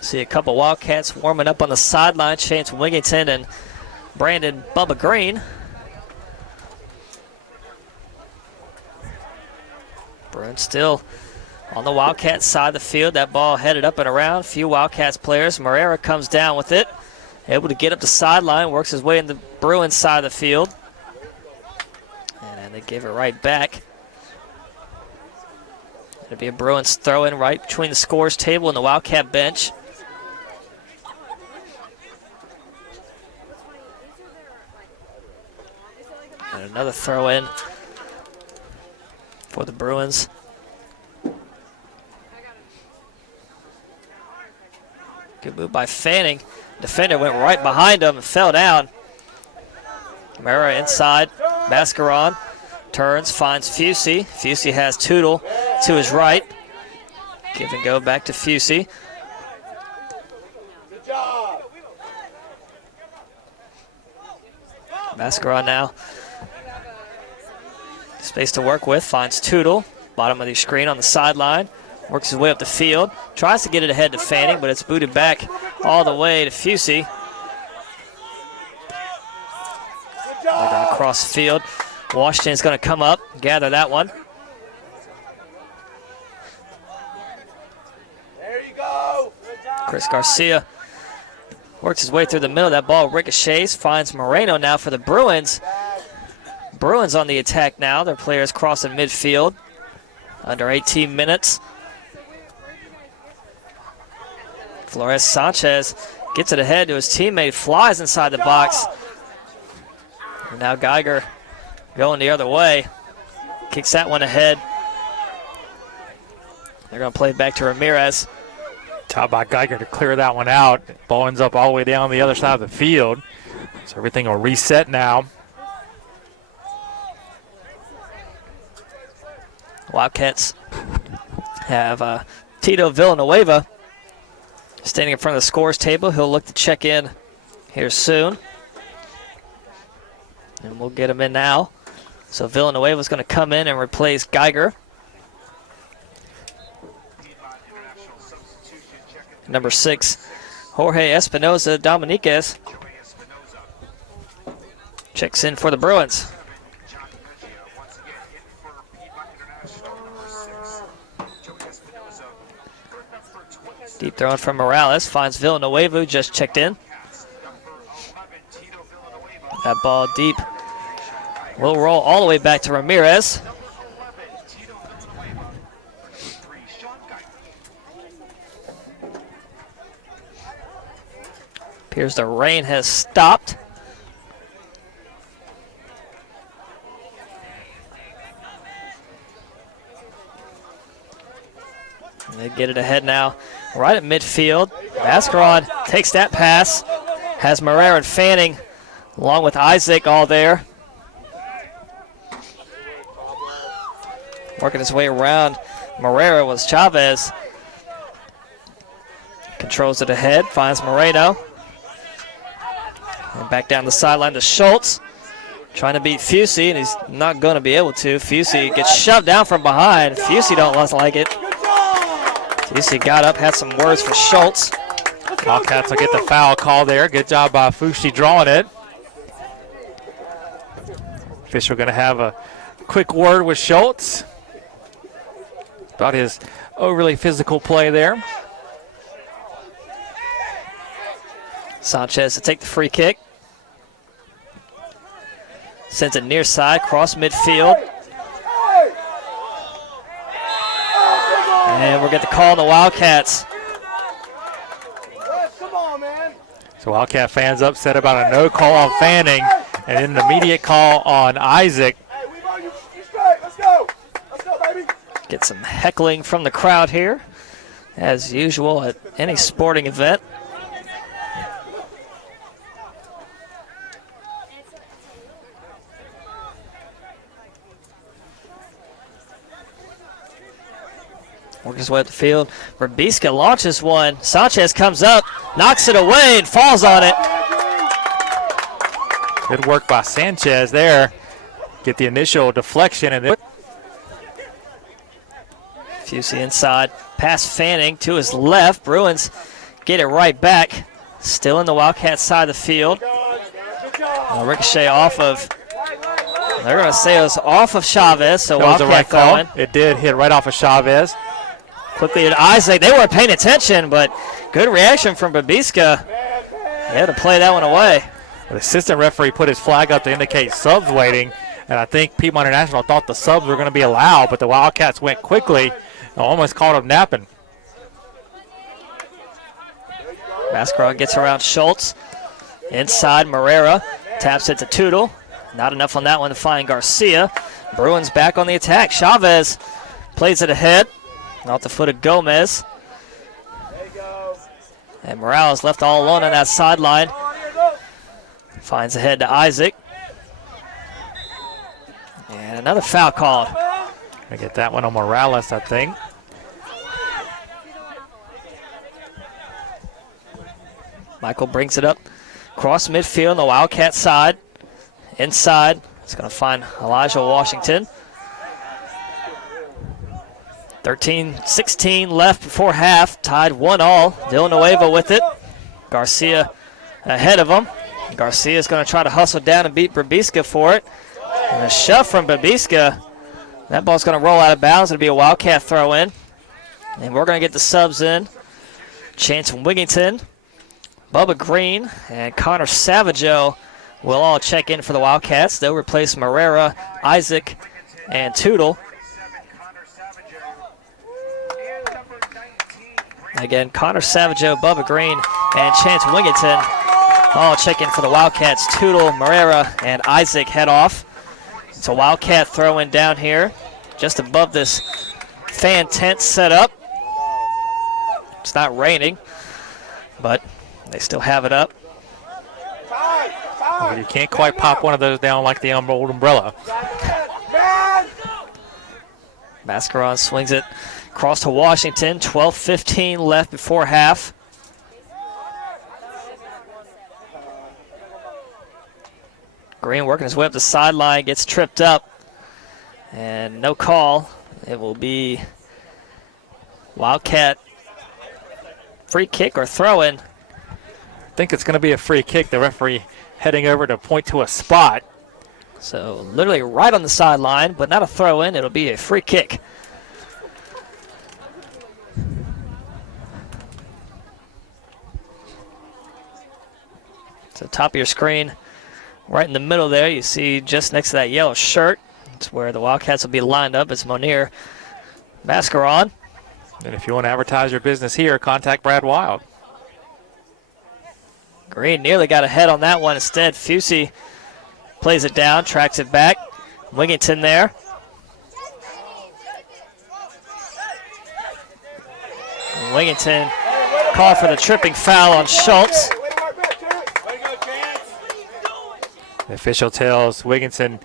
See a couple Wildcats warming up on the sideline. Chance Wigington and Brandon Bubba Green. Bruins still on the Wildcats side of the field. That ball headed up and around. Few Wildcats players. Moreira comes down with it. Able to get up the sideline. Works his way in the Bruins side of the field. And then they give it right back. It'll be a Bruins throw-in right between the scores table and the Wildcat bench. And another throw-in for the Bruins. Good move by Fanning. Defender went right behind him and fell down. Mara inside. Mascaron turns, finds Fusey. Fusey has Tootle to his right. Give and go back to Fusey. Mascaron now. Space to work with, finds Tootle. Bottom of the screen on the sideline. Works his way up the field. Tries to get it ahead to Fanning, but it's booted back all the way to Fusey. They're going to cross the field. Washington's going to come up, gather that one. There you go. Chris Garcia works his way through the middle. That ball ricochets, finds Moreno now for the Bruins. Bruins on the attack now. Their players crossing midfield. Under 18 minutes. Flores Sanchez gets it ahead to his teammate, flies inside the box. And now Geiger going the other way. Kicks that one ahead. They're going to play it back to Ramirez. Top by Geiger to clear that one out. Ball ends up all the way down the other side of the field. So everything will reset now. Wildcats have Tito Villanueva standing in front of the scores table. He'll look to check in here soon. And we'll get him in now. So Villanueva's going to come in and replace Geiger. Number 6, Jorge Espinoza Dominiquez checks in for the Bruins. Deep throw from Morales, finds Villanueva, who just checked in. That ball deep will roll all the way back to Ramirez. Appears the rain has stopped. And they get it ahead now, right at midfield. Mascaron takes that pass, Has Marrera and Fanning along with Isaac all there. Working his way around. Marrera was Chavez. Controls it ahead, finds Moreno. And back down the sideline to Schultz. Trying to beat Fusey, and he's not going to be able to. Fusey gets shoved down from behind. Fusey don't like it. Fusey got up, had some words for Schultz. Wildcats will get the foul call there. Good job by Fusey drawing it. Fisher going to have a quick word with Schultz about his overly physical play there. Sanchez to take the free kick. Sends it near side, cross midfield. And we'll get the call on the Wildcats. So Wildcat fans upset about a no call on Fanning and then an immediate call on Isaac. Get some heckling from the crowd here, as usual at any sporting event. Works his way up the field. Rubisca launches one. Sanchez comes up, knocks it away, and falls on it. Good work by Sanchez there. Get the initial deflection and then Fusey inside. Pass Fanning to his left. Bruins get it right back. Still in the Wildcat side of the field. Ricochet off of, they're going to say it was off of Chavez, so that was the right throwing. call. It did hit right off of Chavez. Quickly to Isaac. They weren't paying attention, but good reaction from Babiska. He had to play that one away. The assistant referee put his flag up to indicate subs waiting, and I think Piedmont International thought the subs were going to be allowed, but the Wildcats went quickly and almost caught them napping. Mascaron gets around Schultz. Inside, Marrera taps it to Tootle. Not enough on that one to find Garcia. Bruins back on the attack. Chavez plays it ahead. Off the foot of Gomez. And Morales left all alone on that sideline. Finds ahead to Isaac. And another foul called. I get that one on Morales, I think. Michael brings it up. Cross midfield on the Wildcat side. Inside. It's going to find Elijah Washington. 13-16 left before half. Tied 1-all. Villanueva with it. Garcia ahead of him. Garcia's going to try to hustle down and beat Babiska for it. And a shove from Babiska. That ball's going to roll out of bounds. It'll be a Wildcat throw in. And we're going to get the subs in. Chance from Wigington. Bubba Green and Connor Savageau will all check in for the Wildcats. They'll replace Marrera, Isaac, and Tootle. Again, Connor Savageau, Bubba Green, and Chance Wigington all check in for the Wildcats. Tootle, Marrera, and Isaac head off. It's a Wildcat throw in down here, just above this fan tent set up. It's not raining, but they still have it up. Well, you can't quite pop one of those down like the old umbrella. Mascaron swings it across to Washington. 12:15 left before half. Green working his way up the sideline, gets tripped up, and no call. It will be Wildcat free kick or throw in. I think it's going to be a free kick. The referee heading over to point to a spot. So literally right on the sideline, but not a throw in. It'll be a free kick. So top of your screen, right in the middle there, you see just next to that yellow shirt. It's where the Wildcats will be lined up. It's Monier Mascaron. And if you want to advertise your business here, contact Brad Wild. Green nearly got ahead on that one. Instead, Fusey plays it down, tracks it back. Wigington there. And Wigington called for the tripping foul on Schultz. The official tells Wigginton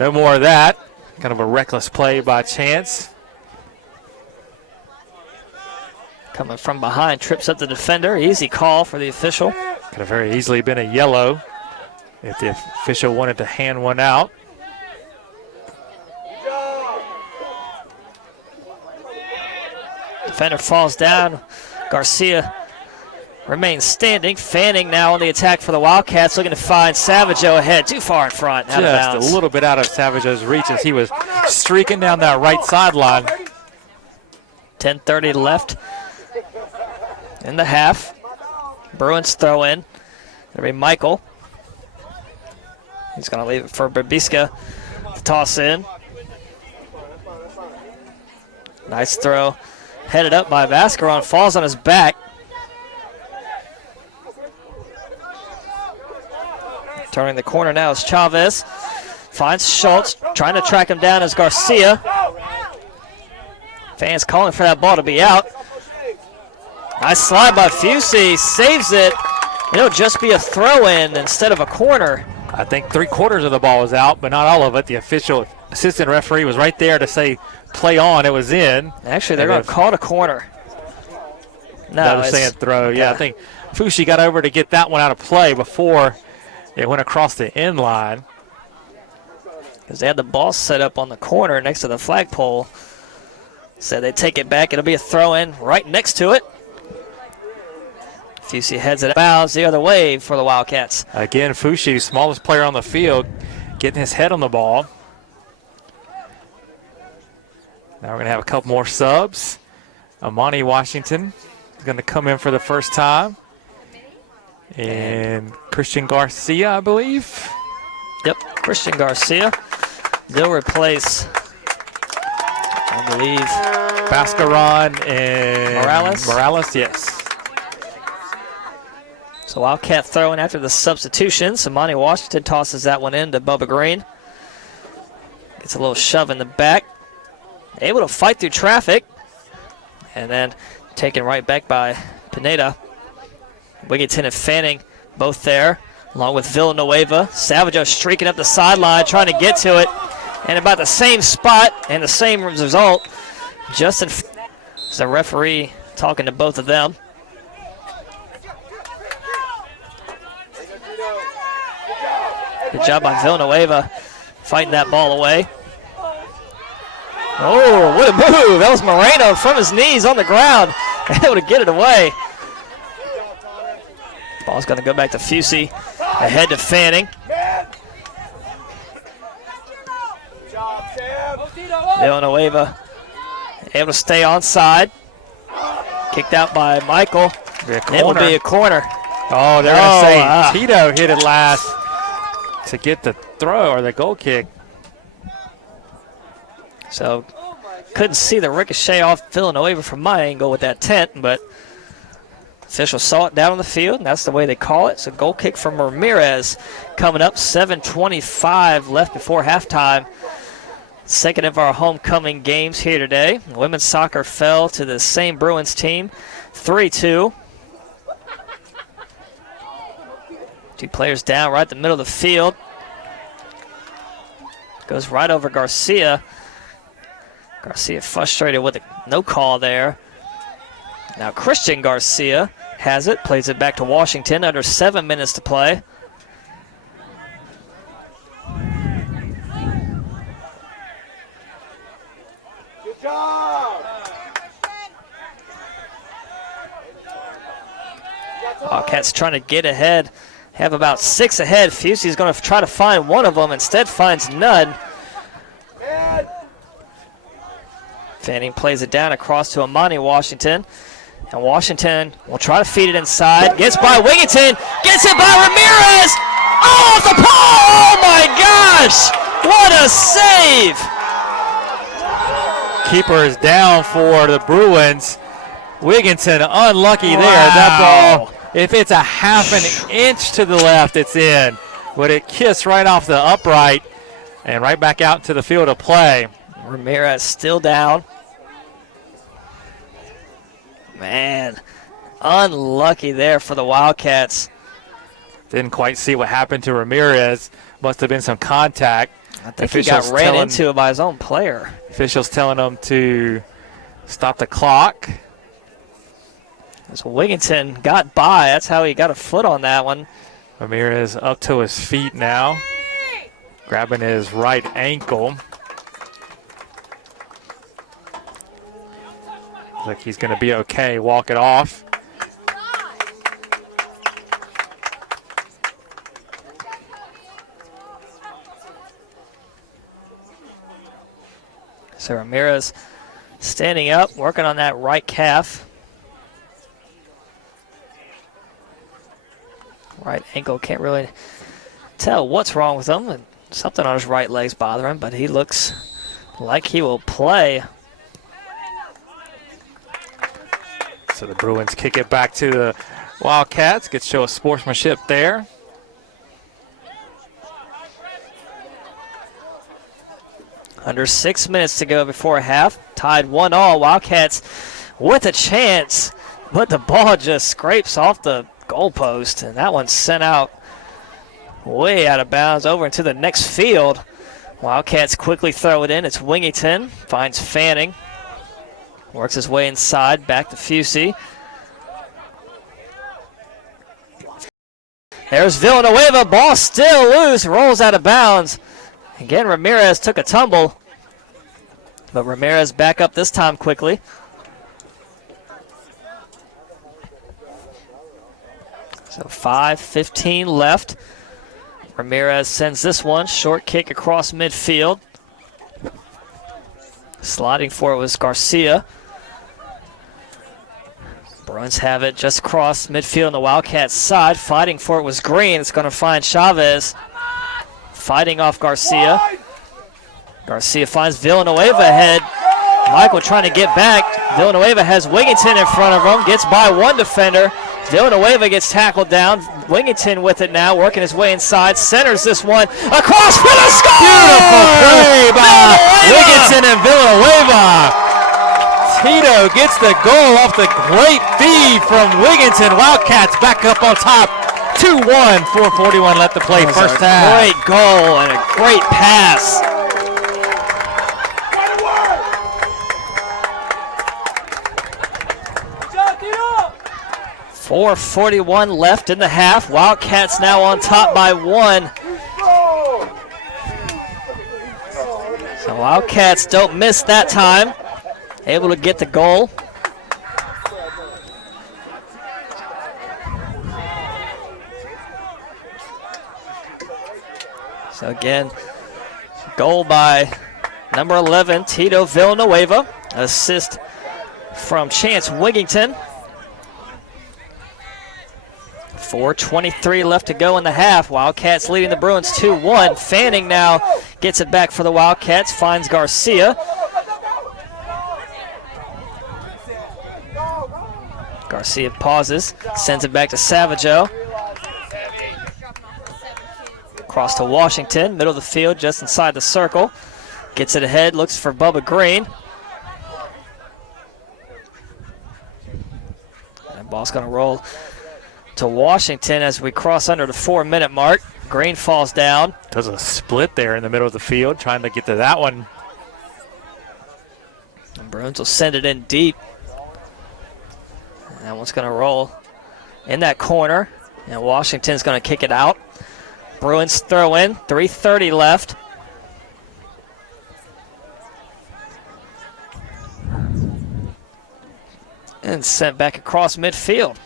no more of that. Kind of a reckless play by Chance. Coming from behind, trips up the defender. Easy call for the official. Could have very easily been a yellow if the official wanted to hand one out. Defender falls down. Garcia remains standing. Fanning now on the attack for the Wildcats, looking to find Savageau ahead. Too far in front, out of Just bounds. a little bit out of Savageau's reach as he was streaking down that right sideline. 10:30 left in the half. Bruins throw in. There'll be Michael. He's going to leave it for Babiska to toss in. Nice throw. Headed up by Vascaron. Falls on his back. Turning the corner now is Chavez. Finds Schultz. Trying to track him down is Garcia. Fans calling for that ball to be out. Nice slide by Fusey. Saves it. It'll just be a throw-in instead of a corner. I think 3/4 of the ball was out, but not all of it. The official assistant referee was right there to say play on. It was in. Actually, they're going to call it a corner. No, I was saying throw. Yeah, I think Fushi got over to get that one out of play before it went across the end line. Because they had the ball set up on the corner next to the flagpole. Said they take it back. It'll be a throw-in right next to it. Fusey heads it bounds the other way for the Wildcats. Again, Fushi, smallest player on the field, getting his head on the ball. Now we're going to have a couple more subs. Amani Washington is going to come in for the first time. And Christian Garcia, I believe. Yep, Christian Garcia. They'll replace, I believe, Bascaron and Morales, yes. So Wildcat throwing after the substitution. Samani Washington tosses that one in to Bubba Green. Gets a little shove in the back. Able to fight through traffic. And then taken right back by Pineda. Wigginton and Fanning both there, along with Villanueva. Savageau streaking up the sideline, trying to get to it. And about the same spot and the same result. Justin, the referee, talking to both of them. Good job by Villanueva fighting that ball away. Oh, what a move. That was Moreno from his knees on the ground. Able to get it away. Ball's going to go back to Fusey. Ahead to Fanning. Villanueva able to stay onside. Kicked out by Michael. It will be a corner. Oh, they're going to say Tito hit it last to get the throw or the goal kick. So couldn't see the ricochet off Villanueva from my angle with that tent, but officials saw it down on the field, and that's the way they call it. So goal kick from Ramirez coming up. 7:25 left before halftime. Second of our homecoming games here today. Women's soccer fell to the same Bruins team, 3-2. Two players down right in the middle of the field. Goes right over Garcia. Garcia frustrated with no call there. Now Christian Garcia has it, plays it back to Washington, under 7 minutes to play. Good job. Wildcats trying to get ahead. Have about 6 ahead. Fusey's going to try to find one of them. Instead finds none. Fanning plays it down across to Amani Washington. And Washington will try to feed it inside. Gets by Wigginton. Gets it by Ramirez. Oh, off the pole. Oh, my gosh. What a save. Keeper is down for the Bruins. Wigginton unlucky there. That ball, if it's a half an inch to the left, it's in. But it kissed right off the upright and right back out to the field of play. Ramirez still down. Man, unlucky there for the Wildcats. Didn't quite see what happened to Ramirez. Must have been some contact. I think he got ran into by his own player. Officials telling him to stop the clock. As Wigginton got by, that's how he got a foot on that one. Ramirez up to his feet now, grabbing his right ankle. Looks like he's going to be okay. Walk it off. So Ramirez standing up, working on that right calf. Right ankle, can't really tell what's wrong with him. Something on his right leg's bothering him, but he looks like he will play. So the Bruins kick it back to the Wildcats. Get show of sportsmanship there. Under 6 minutes to go before half. Tied 1-1. Wildcats with a chance, but the ball just scrapes off the goalpost, and that one's sent out way out of bounds over into the next field. Wildcats quickly throw it in. It's Wingington. Finds Fanning. Works his way inside. Back to Fusey. There's Villanueva. Ball still loose. Rolls out of bounds. Again, Ramirez took a tumble, but Ramirez back up this time quickly. So 5:15 left. Ramirez sends this one. Short kick across midfield. Sliding for it was Garcia. Bruins have it just across midfield on the Wildcats side. Fighting for it was Green. It's going to find Chavez. Fighting off Garcia. Garcia finds Villanueva ahead. Michael trying to get back. Villanueva has Wigginton in front of him. Gets by one defender. Villanueva gets tackled down. Wigginton with it now, working his way inside. Centers this one. Across for the score! Beautiful play by Wigginton and Villanueva. Tito gets the goal off the great feed from Wigginton. Wildcats back up on top. 2-1, 4:41 left to play first half. Great goal and a great pass. .441 left in the half. Wildcats now on top by 1. So Wildcats don't miss that time. Able to get the goal. So again, goal by number 11, Tito Villanueva. Assist from Chance Wigginton. 4:23 left to go in the half. Wildcats leading the Bruins 2-1. Fanning now gets it back for the Wildcats. Finds Garcia. Garcia pauses. Sends it back to Savageau. Across to Washington. Middle of the field, just inside the circle. Gets it ahead. Looks for Bubba Green. And ball's going to roll to Washington as we cross under the 4-minute mark. Green falls down. Does a split there in the middle of the field, trying to get to that one. And Bruins will send it in deep. And that one's going to roll in that corner. And Washington's going to kick it out. Bruins throw in. 3:30 left. And sent back across midfield.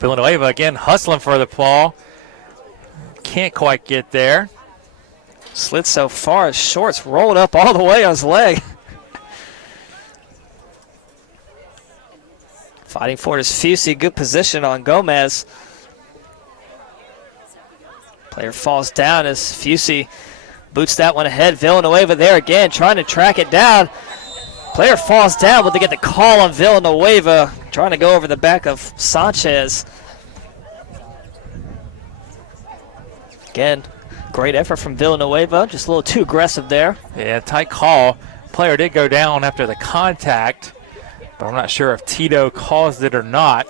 Villanueva again hustling for the ball. Can't quite get there. Slid so far, his shorts rolled up all the way on his leg. Fighting for it is Fusey. Good position on Gomez. Player falls down as Fusey boots that one ahead. Villanueva there again, trying to track it down. Player falls down, but they get the call on Villanueva, trying to go over the back of Sanchez. Again, great effort from Villanueva, just a little too aggressive there. Yeah, tight call. Player did go down after the contact, but I'm not sure if Tito caused it or not.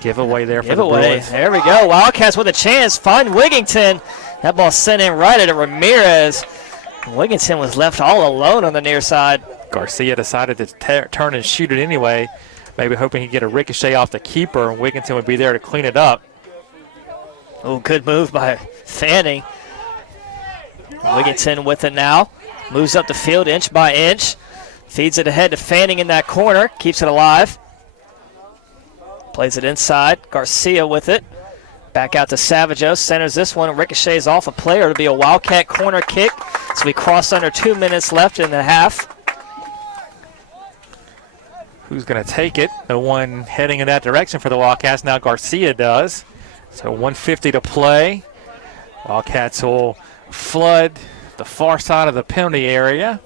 Giveaway there for the Giveaway. Bruins. There we go. Wildcats with a chance. Find Wigington. That ball sent in right at Ramirez. Wigington was left all alone on the near side. Garcia decided to turn and shoot it anyway, maybe hoping he'd get a ricochet off the keeper, and Wigington would be there to clean it up. Oh, good move by Fanning. Wigington with it now. Moves up the field inch by inch. Feeds it ahead to Fanning in that corner. Keeps it alive. Plays it inside. Garcia with it. Back out to Savageau. Centers this one. Ricochets off a player. It'll be a Wildcat corner kick. So we cross under 2 minutes left in the half. Who's going to take it? The one heading in that direction for the Wildcats. Now Garcia does. So 1:50 to play. Wildcats will flood the far side of the penalty area.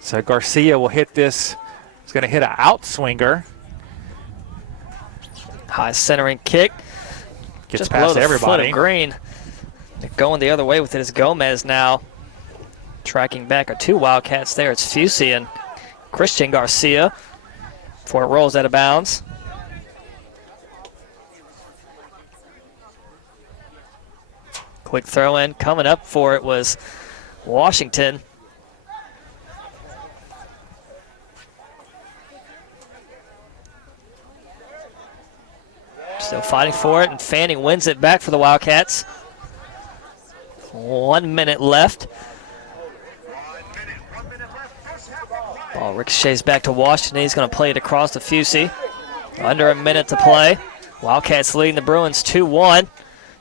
So Garcia will hit this. He's going to hit an outswinger. High centering kick. Gets Just past below the everybody. foot of Green. Going the other way with it is Gomez now. Tracking back are 2 Wildcats there. It's Fusey and Christian Garcia before it rolls out of bounds. Quick throw in. Coming up for it was Washington. Still fighting for it, and Fanning wins it back for the Wildcats. 1 minute left. Ball ricochets back to Washington. He's going to play it across to Fusey. Under a minute to play. Wildcats leading the Bruins 2-1.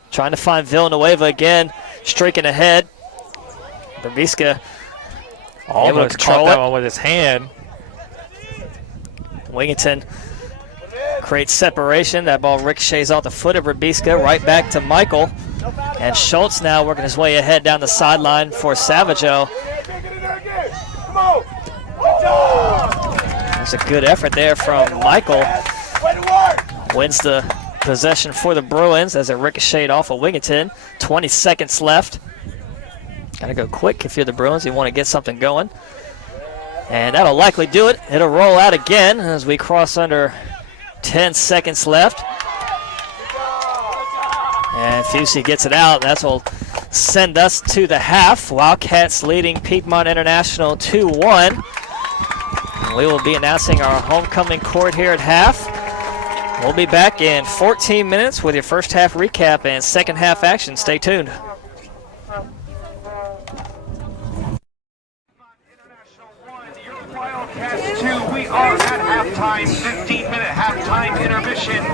Trying to find Villanueva again, streaking ahead. Babiska Almost caught that one with his hand. Wigington creates separation. That ball ricochets off the foot of Babiska, right back to Michael. And Schultz now working his way ahead down the sideline for Savageau. There's a good effort there from Michael. Wins the possession for the Bruins as it ricocheted off of Wigington. 20 seconds left. Got to go quick if you're the Bruins. You want to get something going. And that'll likely do it. It'll roll out again as we cross under 10 seconds left. And Fusey gets it out. That's what will send us to the half. Wildcats leading Piedmont International 2-1. We will be announcing our homecoming court here at half. We'll be back in 14 minutes with your first half recap and second half action. Stay tuned. Wildcats 2, we are at halftime, 15-minute halftime intermission.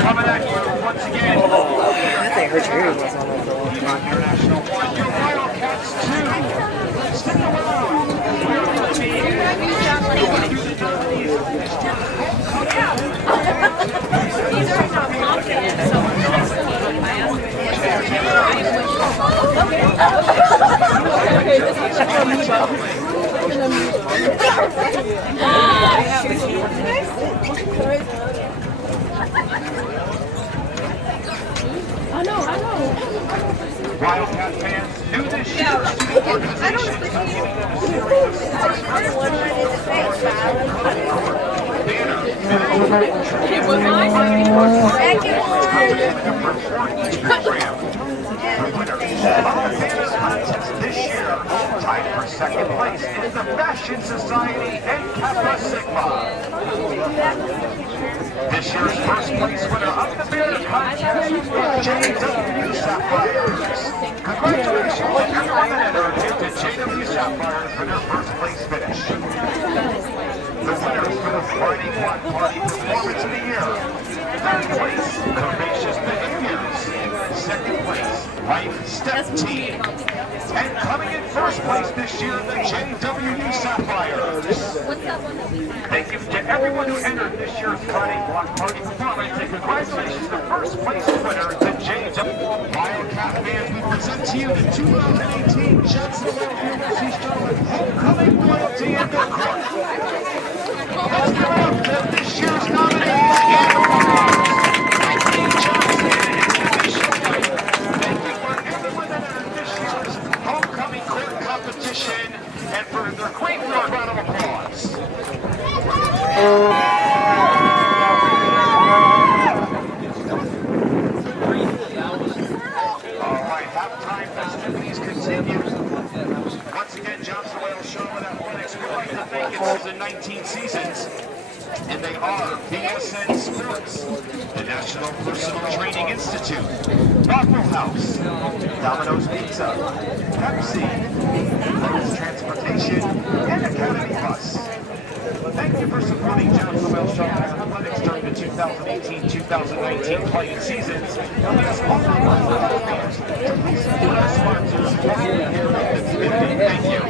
Coming at you once again. I think her chair was on the floor. International 1, your Wildcats 2. Stick around. We're going to be Wildcat fans, new this year, student organizations this year, tied for second place is the Fashion Society and Kappa Sigma. This year's first place winner of the beer contest is JW Sapphires. Congratulations to everyone that entered into JW Sapphires for their first place finish. The winners for the Friday Block Party Performance of the Year. Third place, Curvaceous Behaviors. Second place, Life Step Team. And coming in first place this year, the JW Sapphires. Thank you to everyone who entered this year's Friday Block Party Performance, and congratulations to first place winner, the JW Wildcat fans. We present to you the 2018 Johnson Overseas Tournament Homecoming Loyalty and Court. Let's give it up to this year's nominees and the winners. Thank you for everyone that entered this year's homecoming court competition and for their great work. Round of applause. 2019 seasons, and they are BSN Sports, the National Personal Training Institute, Waffle House, Domino's Pizza, Pepsi, Lowe's Transportation, and Academy Bus. Thank you for supporting Johnson Wales Sharks Athletics during the 2018-2019 playing seasons. And we ask all of our fans to please support our sponsors while we're here in the community. Thank you.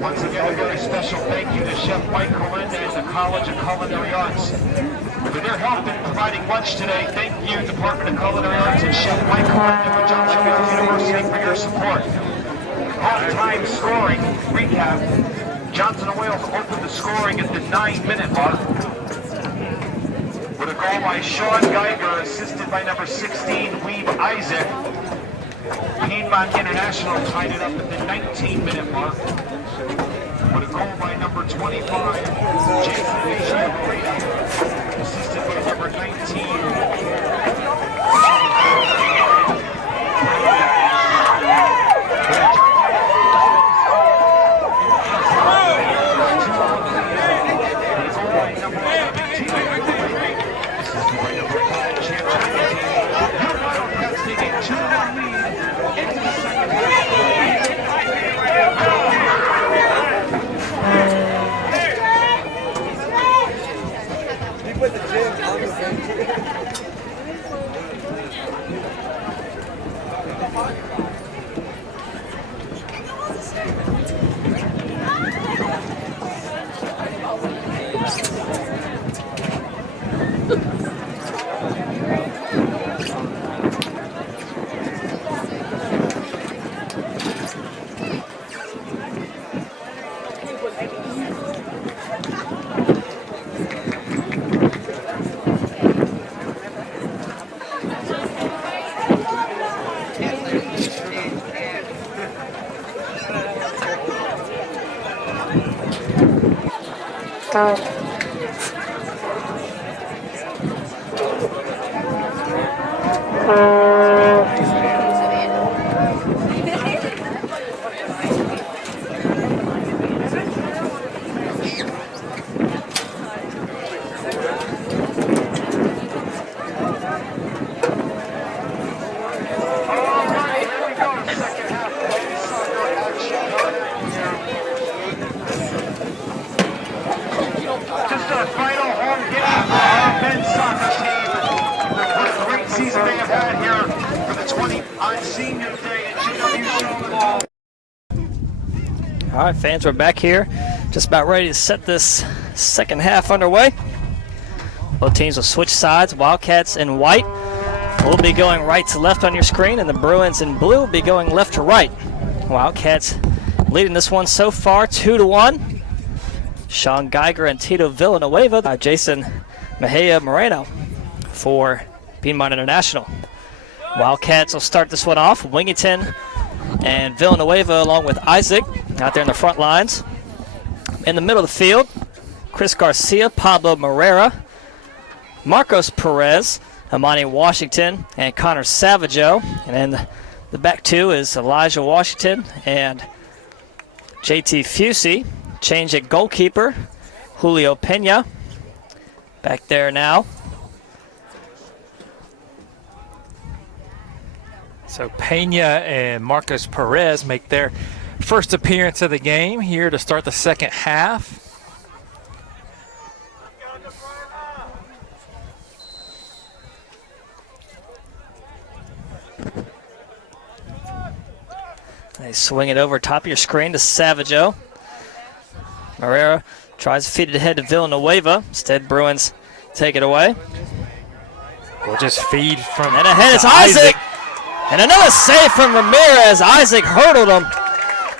Once again, a very special thank you to Chef Mike Colinda and the College of Culinary Arts for their help in providing lunch today. Thank you, Department of Culinary Arts and Chef Mike Colinda with Johnson Wales University for your support. Halftime scoring recap. Johnson & Wales opened the scoring at the 9-minute mark with a goal by Sean Geiger, assisted by number 16, Weeb Isaac. Piedmont International tied it up at the 19-minute mark with a goal by number 25, Jason Vigiabreda, assisted by number 19. Just a final home game for our men's soccer team. What a great season they have had here for the 20 on Senior Day at JW Charlotte. All right, fans, we're back here. Just about ready to set this second half underway. Both teams will switch sides. Wildcats in white will be going right to left on your screen, and the Bruins in blue will be going left to right. Wildcats leading this one so far 2-1. Sean Geiger and Tito Villanueva. Jason Mejia Moreno for Piedmont International. Wildcats will start this one off. Wingington and Villanueva along with Isaac out there in the front lines. In the middle of the field, Chris Garcia, Pablo Morera, Marcos Perez, Amani Washington, and Connor Savaggio. And then the back two is Elijah Washington and JT Fusey. Change at goalkeeper, Julio Pena. Back there now. So Pena and Marcos Perez make their first appearance of the game here to start the second half. They swing it over top of your screen to Savaggio. Morera tries to feed it ahead to Villanueva. Instead, Bruins take it away. We'll just feed from And ahead is Isaac. And another save from Ramirez. Isaac hurdled him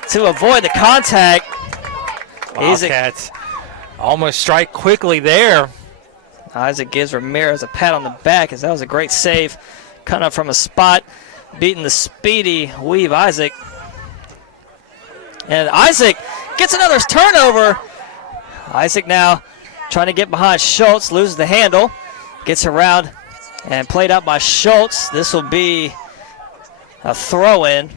to avoid the contact. Wildcats almost strike quickly there. Isaac gives Ramirez a pat on the back as that was a great save. Cut up from a spot, beating the speedy Weave Isaac. And Isaac gets another turnover. Isaac now trying to get behind Schultz, loses the handle, gets around and played out by Schultz. This will be a throw-in.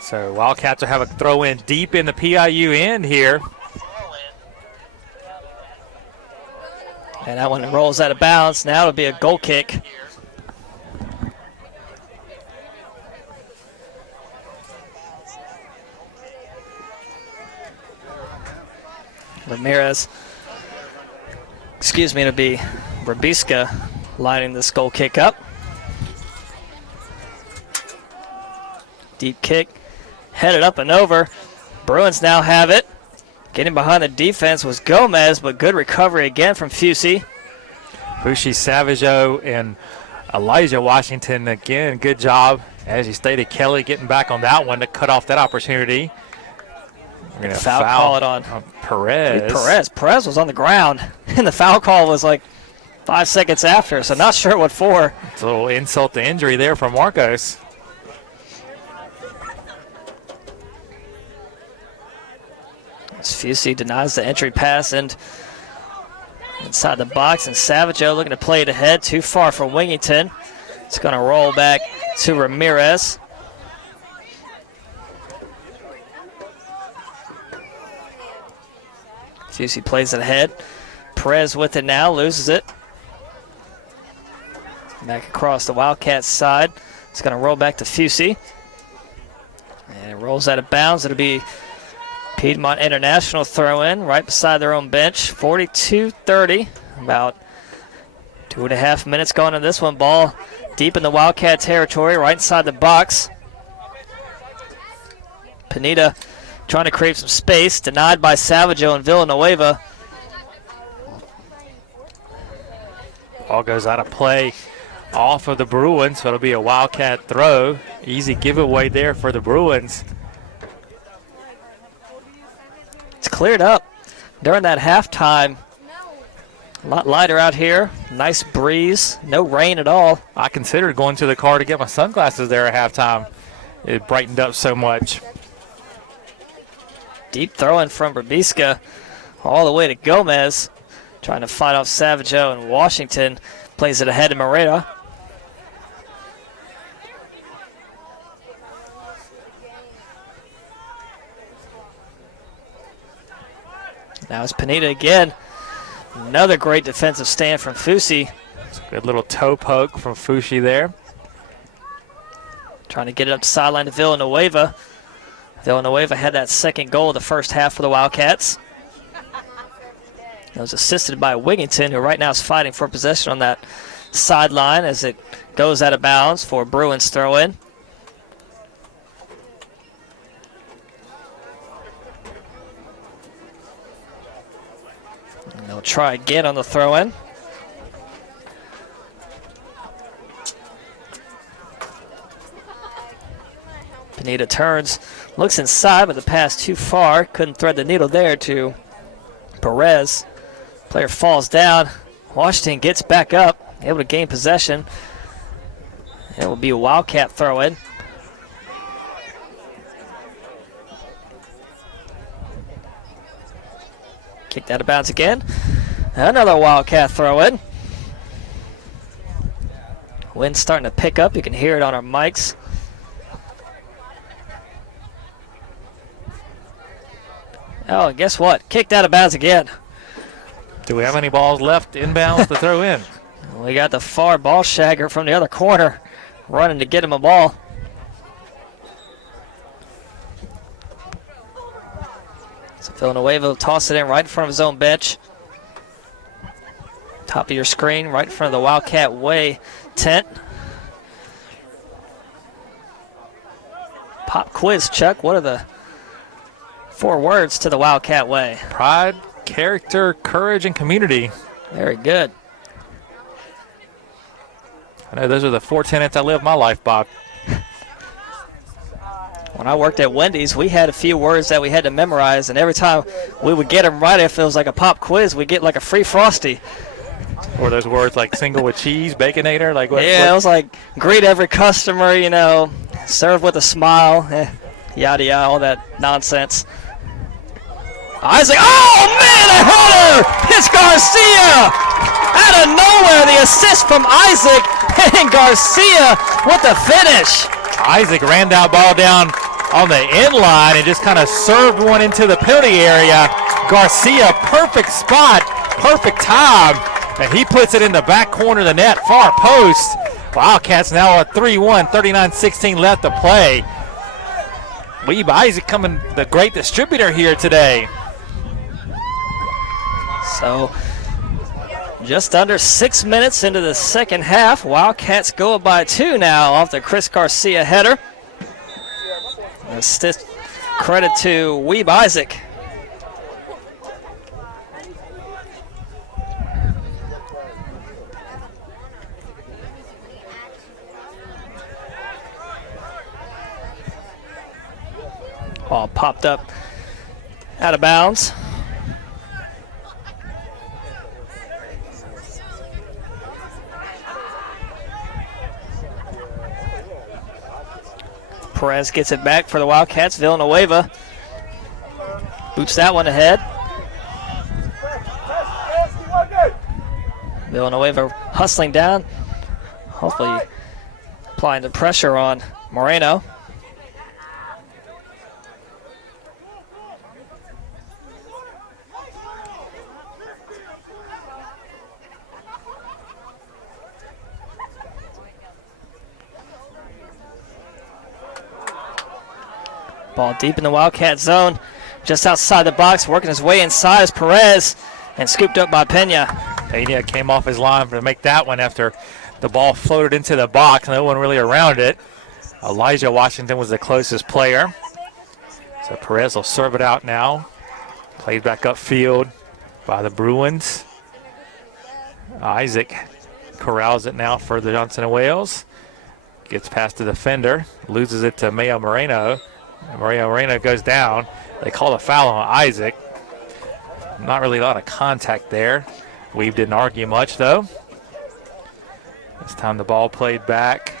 So Wildcats will have a throw-in deep in the PIU end here. And that one rolls out of bounds. Now it'll be a goal kick. Ramirez, it'll be Rabiska lining this goal kick up. Deep kick, headed up and over. Bruins now have it. Getting behind the defense was Gomez, but good recovery again from Fusey. Bushi Savaggio and Elijah Washington again, good job. As you stated, Kelly getting back on that one to cut off that opportunity. We're going to foul call it on Perez. Perez was on the ground, and the foul call was like 5 seconds after, so not sure what for. It's a little insult to injury there from Marcos. As Fusey denies the entry pass and inside the box, and Savaggio looking to play it ahead, too far for Wingington. It's going to roll back to Ramirez. Fusey plays it ahead. Perez with it now, loses it. Back across the Wildcats side. It's going to roll back to Fusey. And it rolls out of bounds. It'll be Piedmont International throw-in right beside their own bench. 42-30. About 2.5 minutes gone in this one. Ball deep in the Wildcat territory, right inside the box. Pineda trying to create some space, denied by Savaggio and Villanueva. Ball goes out of play off of the Bruins, so it'll be a Wildcat throw. Easy giveaway there for the Bruins. It's cleared up during that halftime. A lot lighter out here. Nice breeze. No rain at all. I considered going to the car to get my sunglasses there at halftime. It brightened up so much. Deep throw in from Brabiska all the way to Gomez. Trying to fight off Savageau, and Washington plays it ahead to Moreno. Now it's Pineda again. Another great defensive stand from Fusi. Good little toe poke from Fushi there. Trying to get it up the sideline to Villanueva. Villanueva had that second goal of the first half for the Wildcats. It was assisted by Wigington, who right now is fighting for possession on that sideline as it goes out of bounds for Bruins throw-in. And they'll try again on the throw-in. Pineda turns, looks inside, but the pass too far. Couldn't thread the needle there to Perez. Player falls down. Washington gets back up, able to gain possession. It will be a Wildcat throw-in. Kicked out of bounds again. Another Wildcat throw-in. Wind's starting to pick up. You can hear it on our mics. Oh, and guess what? Kicked out of bounds again. Do we have any balls left inbounds to throw in? We got the far ball shagger from the other corner running to get him a ball. So Villanueva will toss it in right in front of his own bench. Top of your screen, right in front of the Wildcat Way tent. Pop quiz, Chuck. What are the 4 words to the Wildcat Way? Pride, character, courage, and community. Very good. I know those are the 4 tenets I live my life by. When I worked at Wendy's, we had a few words that we had to memorize, and every time we would get them right, if it was like a pop quiz, we'd get like a free Frosty. Or those words like single with cheese, baconator, like what? Yeah, it was like greet every customer, you know, serve with a smile, yada yada, all that nonsense. Isaac, oh man, a header! It's Garcia! Out of nowhere, the assist from Isaac, and Garcia with the finish. Isaac ran that ball down on the end line and just kind of served one into the penalty area. Garcia, perfect spot, perfect time, and he puts it in the back corner of the net, far post. Wildcats now at 3-1, 39-16 left to play. Weeb Isaac coming the great distributor here today. So, just under 6 minutes into the second half. Wildcats go up by 2 now off the Chris Garcia header. Assist credit to Weeb Isaac. Ball popped up out of bounds. Perez gets it back for the Wildcats. Villanueva boots that one ahead. Villanueva hustling down, hopefully applying the pressure on Moreno. Ball deep in the Wildcat zone, just outside the box, working his way inside is Perez, and scooped up by Pena. Pena came off his line to make that one after the ball floated into the box. No one really around it. Elijah Washington was the closest player. So Perez will serve it out now. Played back upfield by the Bruins. Isaac corrals it now for the Johnson & Wales. Gets past the defender, loses it to Mayo Moreno. Mario Moreno goes down. They call a foul on Isaac. Not really a lot of contact there. Weave didn't argue much, though. This time the ball played back.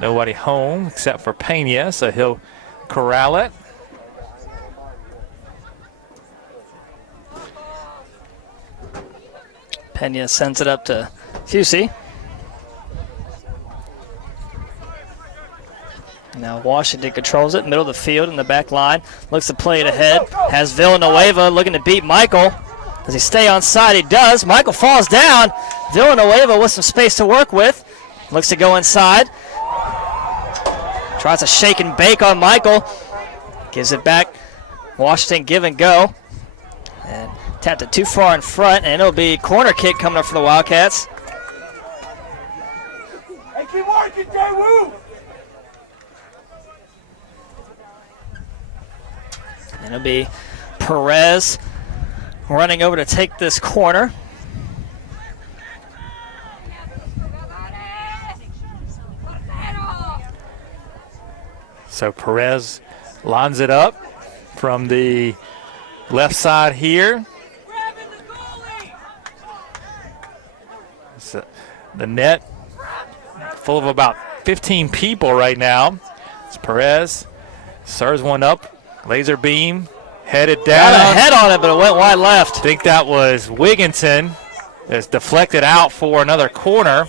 Nobody home except for Pena, so he'll corral it. Pena sends it up to Fusey. Now Washington controls it, middle of the field in the back line. Looks to play it ahead. Has Villanueva looking to beat Michael. Does he stay on side? He does. Michael falls down. Villanueva with some space to work with. Looks to go inside. Tries to shake and bake on Michael. Gives it back. Washington give and go. And tapped it too far in front, and it'll be corner kick coming up for the Wildcats. Hey, keep working, Jay Woo! And it'll be Perez running over to take this corner. So Perez lines it up from the left side here. So the net full of about 15 people right now. It's Perez serves one up. Laser beam, headed down. Got a head on it, but it went wide left. I think that was Wigginton. It's deflected out for another corner.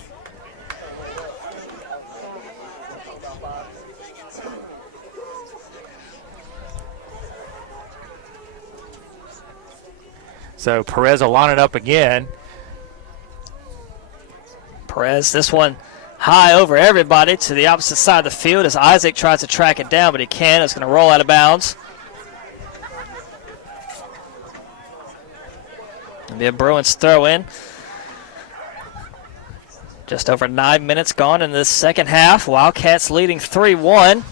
So Perez will line it up again. Perez, this one high over everybody to the opposite side of the field as Isaac tries to track it down, but he can't. It's going to roll out of bounds. It'll be a Bruins throw in. Just over 9 minutes gone in this second half. Wildcats leading 3-1.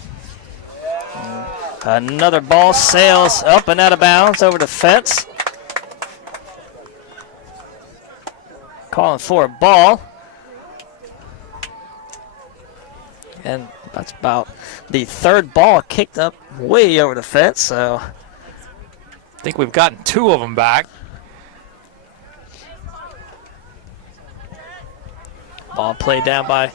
Another ball sails up and out of bounds over the fence. Calling for a ball. And that's about the third ball kicked up way over the fence. So I think we've gotten 2 of them back. Ball played down by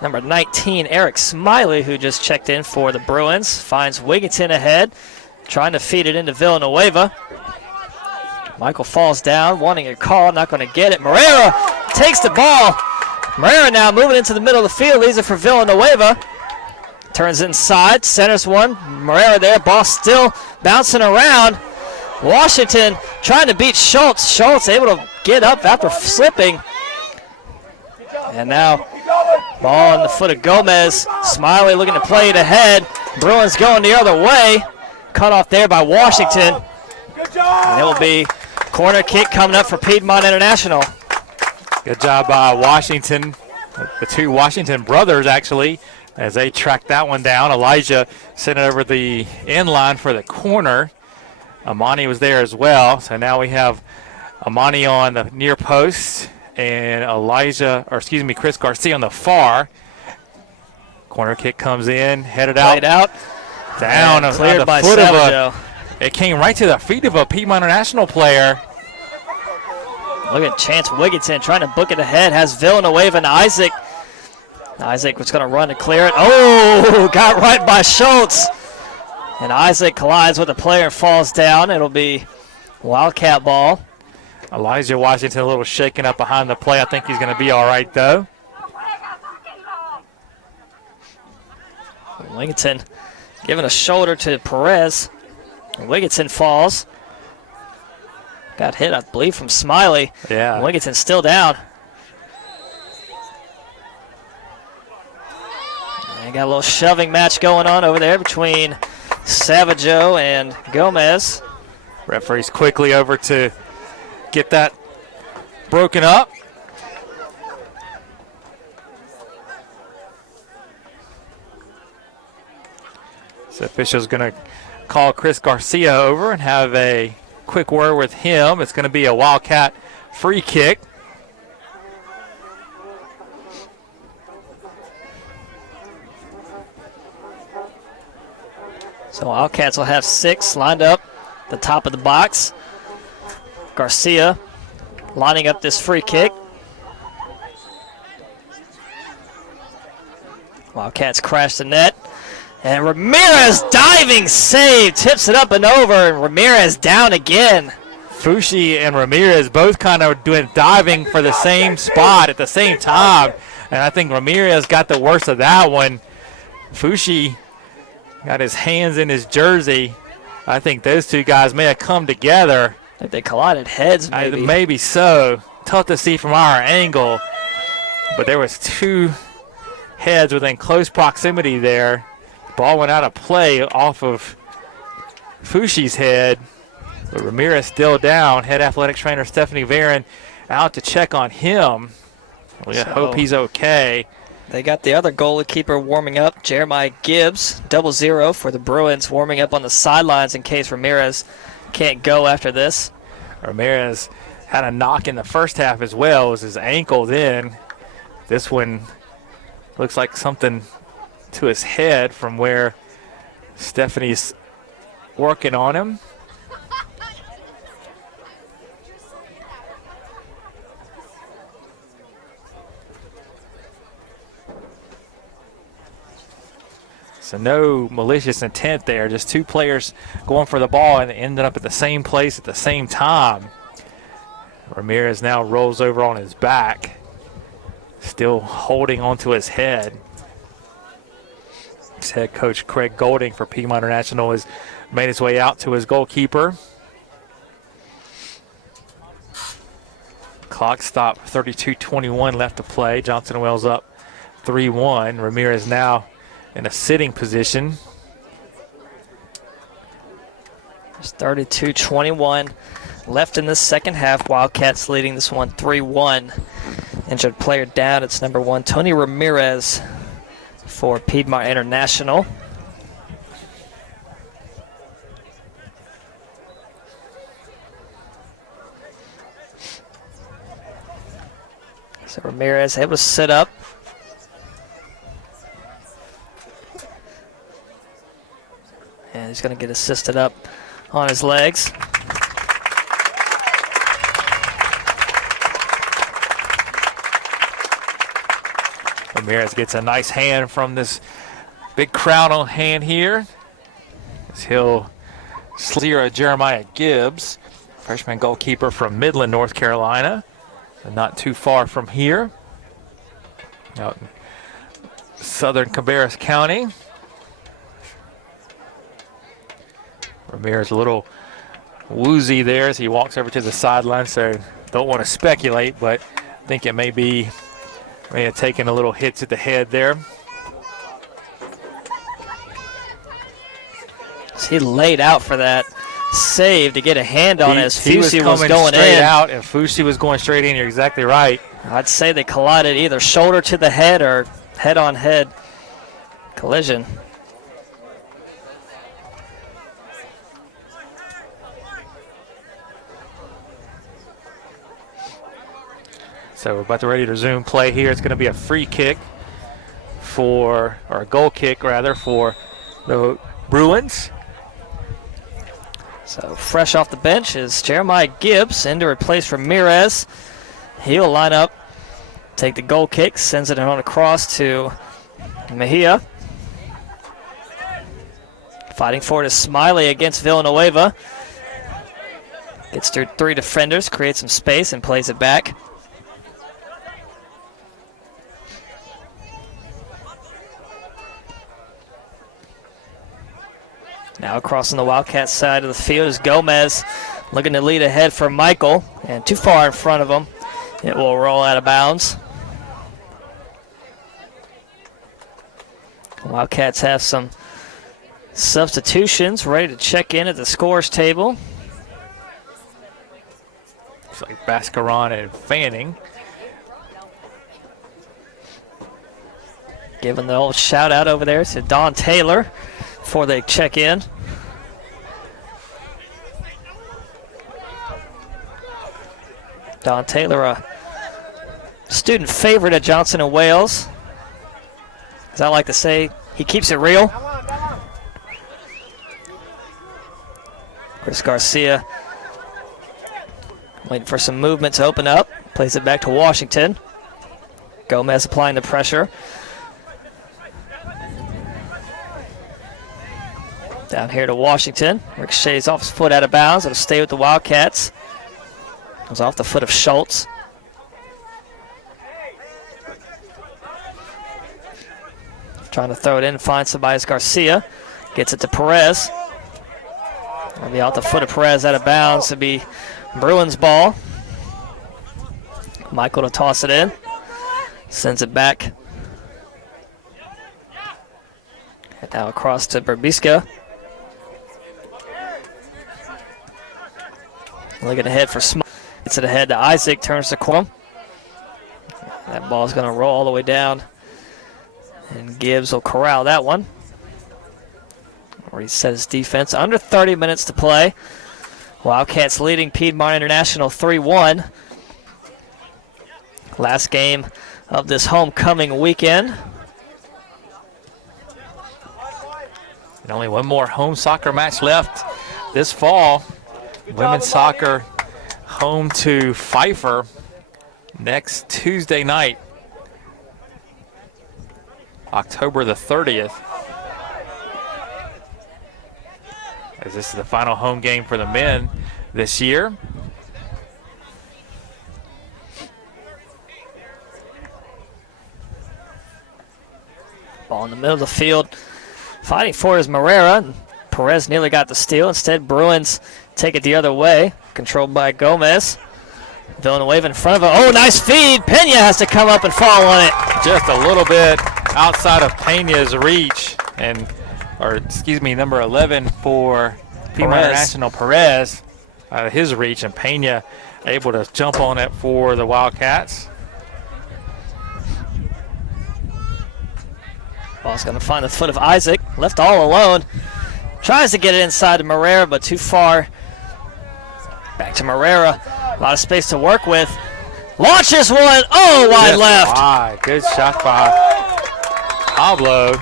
number 19, Eric Smiley, who just checked in for the Bruins. Finds Wigginton ahead, trying to feed it into Villanueva. Michael falls down, wanting a call, not going to get it. Moreira takes the ball. Moreira now moving into the middle of the field, leaves it for Villanueva. Turns inside, centers one. Moreira there, ball still bouncing around. Washington trying to beat Schultz. Schultz able to get up after slipping. And now ball on the foot of Gomez. Smiley looking to play it ahead. Bruins going the other way. Cut off there by Washington. And it will be corner kick coming up for Piedmont International. Good job by Washington. The 2 Washington brothers, actually, as they tracked that one down. Elijah sent it over the end line for the corner. Amani was there as well. So now we have Amani on the near post and Chris Garcia on the far. Corner kick comes in, headed Played out. Down and cleared the by foot Savageau. it came right to the feet of a Piedmont International player. Look at Chance Wigginton trying to book it ahead. Has Villanueva and Isaac. Isaac was going to run to clear it. Oh, got right by Schultz. And Isaac collides with a player and falls down. It'll be Wildcat ball. Elijah Washington a little shaken up behind the play. I think he's going to be all right, though. Wigginton giving a shoulder to Perez. Wigginton falls. Got hit, I believe, from Smiley. Yeah. Wigginton still down. And got a little shoving match going on over there between Savageau and Gomez. Referee's quickly over to get that broken up. So official's going to call Chris Garcia over and have a quick word with him. It's going to be a Wildcat free kick. So Wildcats will have 6 lined up at the top of the box. Garcia lining up this free kick. Wildcats crash the net. And Ramirez diving save, tips it up and over, and Ramirez down again. Fushi and Ramirez both kind of diving for the same spot at the same time. And I think Ramirez got the worst of that one. Fushi got his hands in his jersey. I think those two guys may have come together. I think they collided heads, maybe. Maybe so. Tough to see from our angle. But there was two heads within close proximity there. The ball went out of play off of Fushi's head. But Ramirez still down. Head athletic trainer Stephanie Varon out to check on him. We hope he's okay. They got the other goalkeeper warming up, Jeremiah Gibbs, 0-0 for the Bruins, warming up on the sidelines in case Ramirez can't go after this. Ramirez had a knock in the first half as well. It was his ankle then. This one looks like something to his head from where Stephanie's working on him. So no malicious intent there, just two players going for the ball and ended up at the same place at the same time. Ramirez now rolls over on his back, still holding onto his head. His head coach Craig Golding for Piedmont International has made his way out to his goalkeeper. Clock stop, 32:21 left to play. Johnson Wells up 3-1. Ramirez now in a sitting position. There's 32:21 left in the second half. Wildcats leading this one 3-1. Injured player down. It's number 1, Tony Ramirez for Piedmont International. So Ramirez able to sit up. And he's going to get assisted up on his legs. Ramirez gets a nice hand from this big crowd on hand here. As he'll steer Jeremiah Gibbs, freshman goalkeeper from Midland, North Carolina. And not too far from here. Out in southern Cabarrus County. Ramirez a little woozy there as he walks over to the sideline, so don't want to speculate, but I think it may have taken a little hit to the head there. He laid out for that save to get a hand on it as Fushi was going straight in. out, and Fushi was going straight in. You're exactly right. I'd say they collided either shoulder to the head or head-on-head collision. So we're about to ready to resume play here. It's going to be a free kick or a goal kick rather, for the Bruins. So fresh off the bench is Jeremiah Gibbs in to replace Ramirez. He'll line up, take the goal kick, sends it on across to Mejia. Fighting for it is Smiley against Villanueva. Gets through 3 defenders, creates some space, and plays it back. Now crossing the Wildcats side of the field is Gomez, looking to lead ahead for Michael, and too far in front of him. It will roll out of bounds. Wildcats have some substitutions ready to check in at the scores table. Looks like Bascaron and Fanning. Giving the old shout out over there to Don Taylor before they check in. Don Taylor, a student favorite at Johnson & Wales. As I like to say, he keeps it real. Chris Garcia waiting for some movement to open up. Plays it back to Washington. Gomez applying the pressure. Down here to Washington. Ricochets off his foot out of bounds. It'll stay with the Wildcats. It was off the foot of Schultz. Trying to throw it in, find somebody as Garcia. Gets it to Perez. It'll be off the foot of Perez, out of bounds. It'll be Bruins ball. Michael to toss it in. Sends it back. And now across to Berbiska. Looking ahead for Smith. Gets it ahead to Isaac, turns the corner. That ball's going to roll all the way down. And Gibbs will corral that one. Reset his defense. Under 30 minutes to play. Wildcats leading Piedmont International 3-1. Last game of this homecoming weekend. And only one more home soccer match left this fall. Women's soccer home to Pfeiffer next Tuesday night, October the 30th. As this is the final home game for the men this year. Ball in the middle of the field. Fighting for it is Marrera. Perez nearly got the steal. Instead, Bruins take it the other way. Controlled by Gomez. Villanueva in front of it. Oh, nice feed. Pena has to come up and fall on it. Just a little bit outside of Pena's reach. Number 11 for Piedmont International, Perez, out of his reach, and Pena able to jump on it for the Wildcats. Ball's going to find the foot of Isaac. Left all alone. Tries to get it inside to Marrera, but too far. Back to Marrera. A lot of space to work with. Launches one. Oh, wide left. Wide. Good shot by Pablo.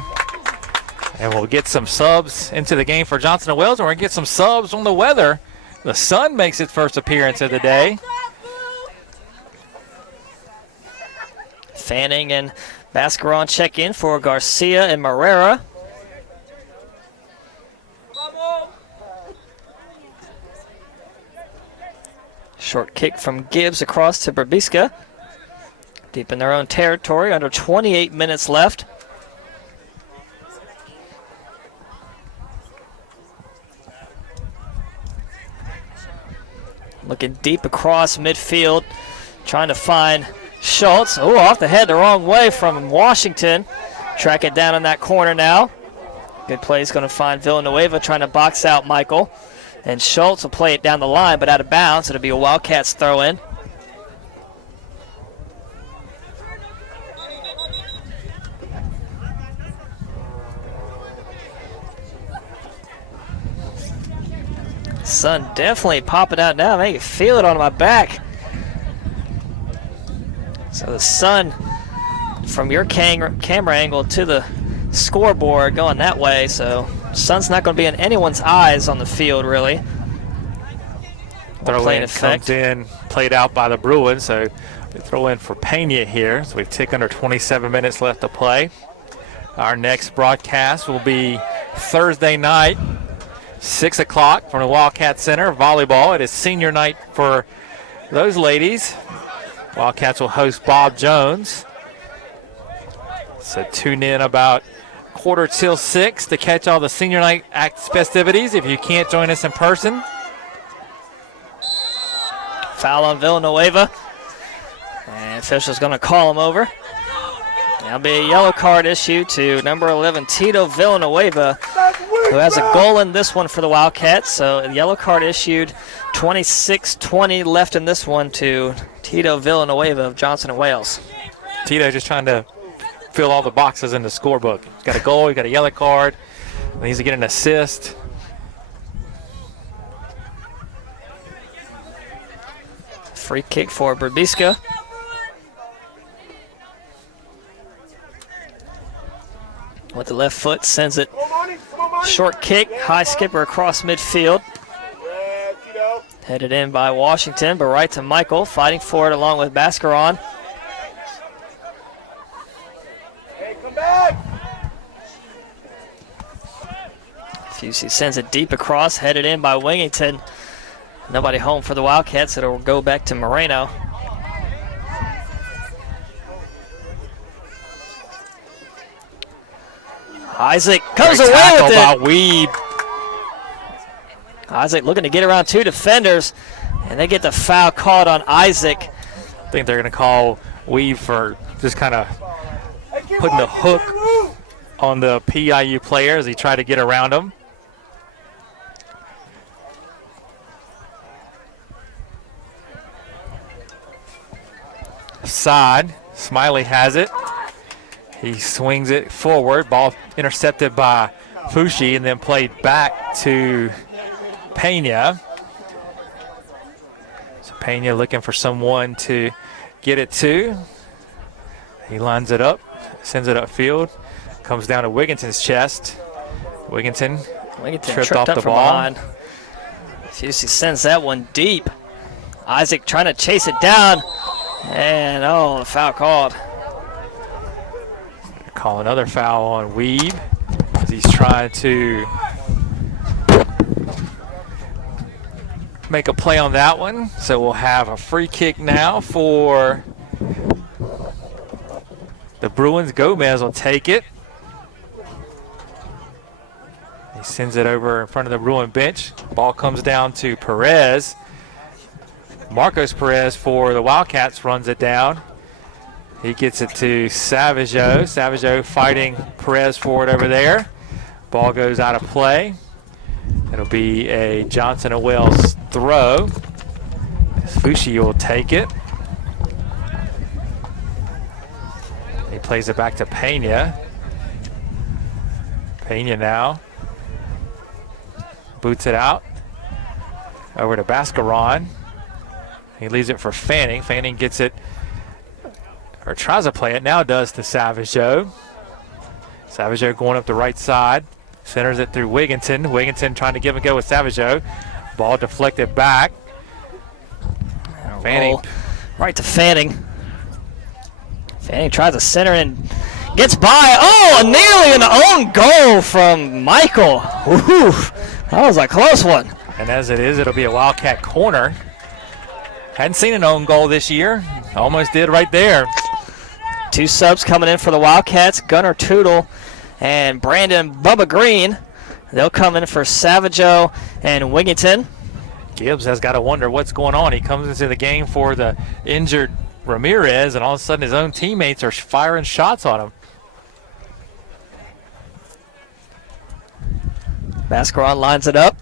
And we'll get some subs into the game for Johnson & Wales, and we're going to get some subs on the weather. The sun makes its first appearance of the day. Fanning and Bascaron check in for Garcia and Marrera. Short kick from Gibbs across to Berbiska. Deep in their own territory, under 28 minutes left. Looking deep across midfield, trying to find Schultz. Oh, off the head the wrong way from Washington. Track it down in that corner now. Good play is going to find Villanueva trying to box out Michael. And Schultz will play it down the line, but out of bounds. It'll be a Wildcats throw in. Sun definitely popping out now. I can feel it on my back. So the sun from your camera angle to the scoreboard going that way. So sun's not going to be in anyone's eyes on the field, really. Throw in comes in, played out by the Bruins. So we throw in for Pena here. So we've taken under 27 minutes left to play. Our next broadcast will be Thursday night, 6 o'clock from the Wildcat Center. Volleyball. It is senior night for those ladies. Wildcats will host Bob Jones. So tune in about 5:45 to catch all the senior night festivities if you can't join us in person. Foul on Villanueva. And official's going to call him over. There'll be a yellow card issued to number 11, Tito Villanueva, who has a goal in this one for the Wildcats. So a yellow card issued, 26-20 left in this one to Tito Villanueva of Johnson & Wales. Tito just trying to fill all the boxes in the scorebook. He's got a goal, he's got a yellow card, he needs to get an assist. Free kick for Berbiska. With the left foot, sends it short kick, high skipper across midfield. Headed in by Washington, but right to Michael, fighting for it along with Bascaron. Hey, come back! Fusey sends it deep across, headed in by Wingington. Nobody home for the Wildcats. It'll go back to Moreno. Isaac comes away with it. By Weed. Isaac looking to get around 2 defenders, and they get the foul called on Isaac. I think they're going to call Weed for just kind of putting the hook on the PIU player as he tried to get around him. Side. Smiley has it. He swings it forward. Ball intercepted by Fushi and then played back to Pena. So Pena looking for someone to get it to. He lines it up, sends it upfield, comes down to Wigginton's chest. Wigginton tripped off the from ball. behind. Fusi sends that one deep. Isaac trying to chase it down, and the foul called. Call another foul on Weeb as he's trying to make a play on that one. So we'll have a free kick now for the Bruins. Gomez will take it. He sends it over in front of the Bruin bench. Ball comes down to Perez. Marcos Perez for the Wildcats runs it down. He gets it to Savageau. Savageau fighting Perez forward over there. Ball goes out of play. It'll be a Johnson and Wells throw. Fushi will take it. He plays it back to Pena. Pena now boots it out over to Bascaron. He leaves it for Fanning. Fanning gets it, or tries to play it, now does to Savageau. Savageau going up the right side. Centers it through Wigginton. Wigginton trying to give and go with Savageau. Ball deflected back. Fanning. Right to Fanning. Fanning tries to center and gets by. Oh, nearly an own goal from Michael. Woo-hoo. That was a close one. And as it is, it'll be a Wildcat corner. Hadn't seen an own goal this year. Almost did right there. 2 subs coming in for the Wildcats. Gunnar Tootle and Brandon Bubba Green. They'll come in for Savageau and Wigginton. Gibbs has got to wonder what's going on. He comes into the game for the injured Ramirez, and all of a sudden his own teammates are firing shots on him. Bascaron lines it up.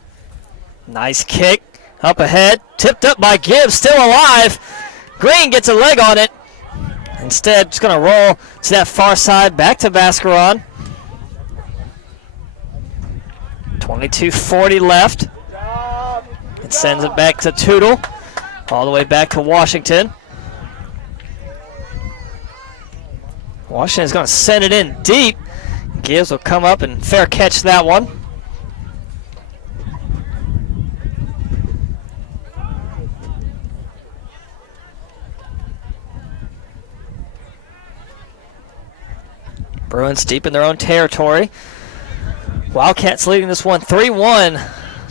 Nice kick. Up ahead. Tipped up by Gibbs. Still alive. Green gets a leg on it. Instead, just going to roll to that far side. Back to Bascaron. 22:40 left. It sends it back to Tootle. All the way back to Washington. Washington's going to send it in deep. Gibbs will come up and fair catch that one. Bruins deep in their own territory. Wildcats leading this one 3-1.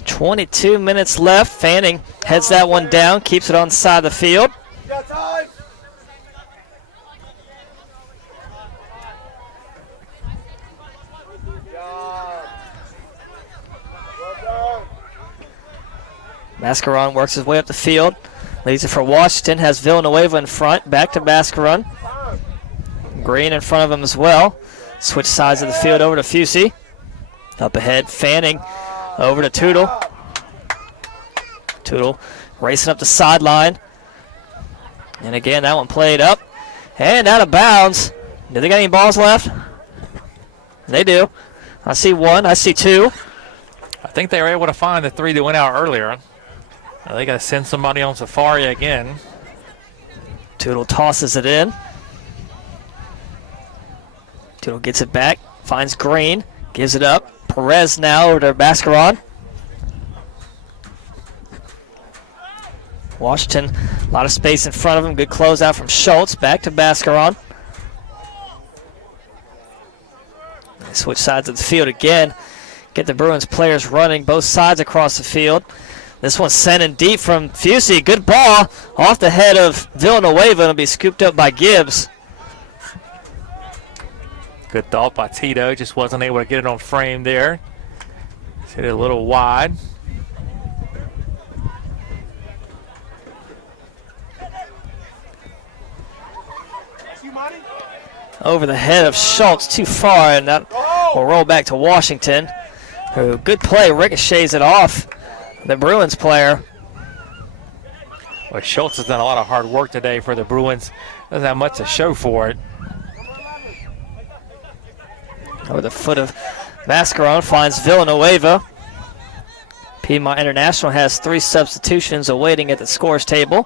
22 minutes left. Fanning heads that one down, keeps it on the side of the field. Got time. Bascaron works his way up the field. Leads it for Washington. Has Villanueva in front. Back to Bascaron. Green in front of him as well. Switch sides of the field over to Fusi. Up ahead, Fanning over to Tootle. Tootle racing up the sideline. And again, that one played up and out of bounds. Do they got any balls left? They do. I see one. I see 2. I think they were able to find the 3 that went out earlier. Now they got to send somebody on safari again. Tootle tosses it in. Tootle gets it back, finds Green, gives it up. Perez now over to Bascaron. Washington, a lot of space in front of him. Good closeout from Schultz. Back to Bascaron. They switch sides of the field again. Get the Bruins players running both sides across the field. This one's sent in deep from Fusey. Good ball off the head of Villanueva. It'll be scooped up by Gibbs. Good thought by Tito. Just wasn't able to get it on frame there. Hit it a little wide. Over the head of Schultz, too far, and that will roll back to Washington, who, good play, ricochets it off the Bruins player. Well, Schultz has done a lot of hard work today for the Bruins. Doesn't have much to show for it. Over the foot of Mascaron, finds Villanueva. Piedmont International has 3 substitutions awaiting at the scores table.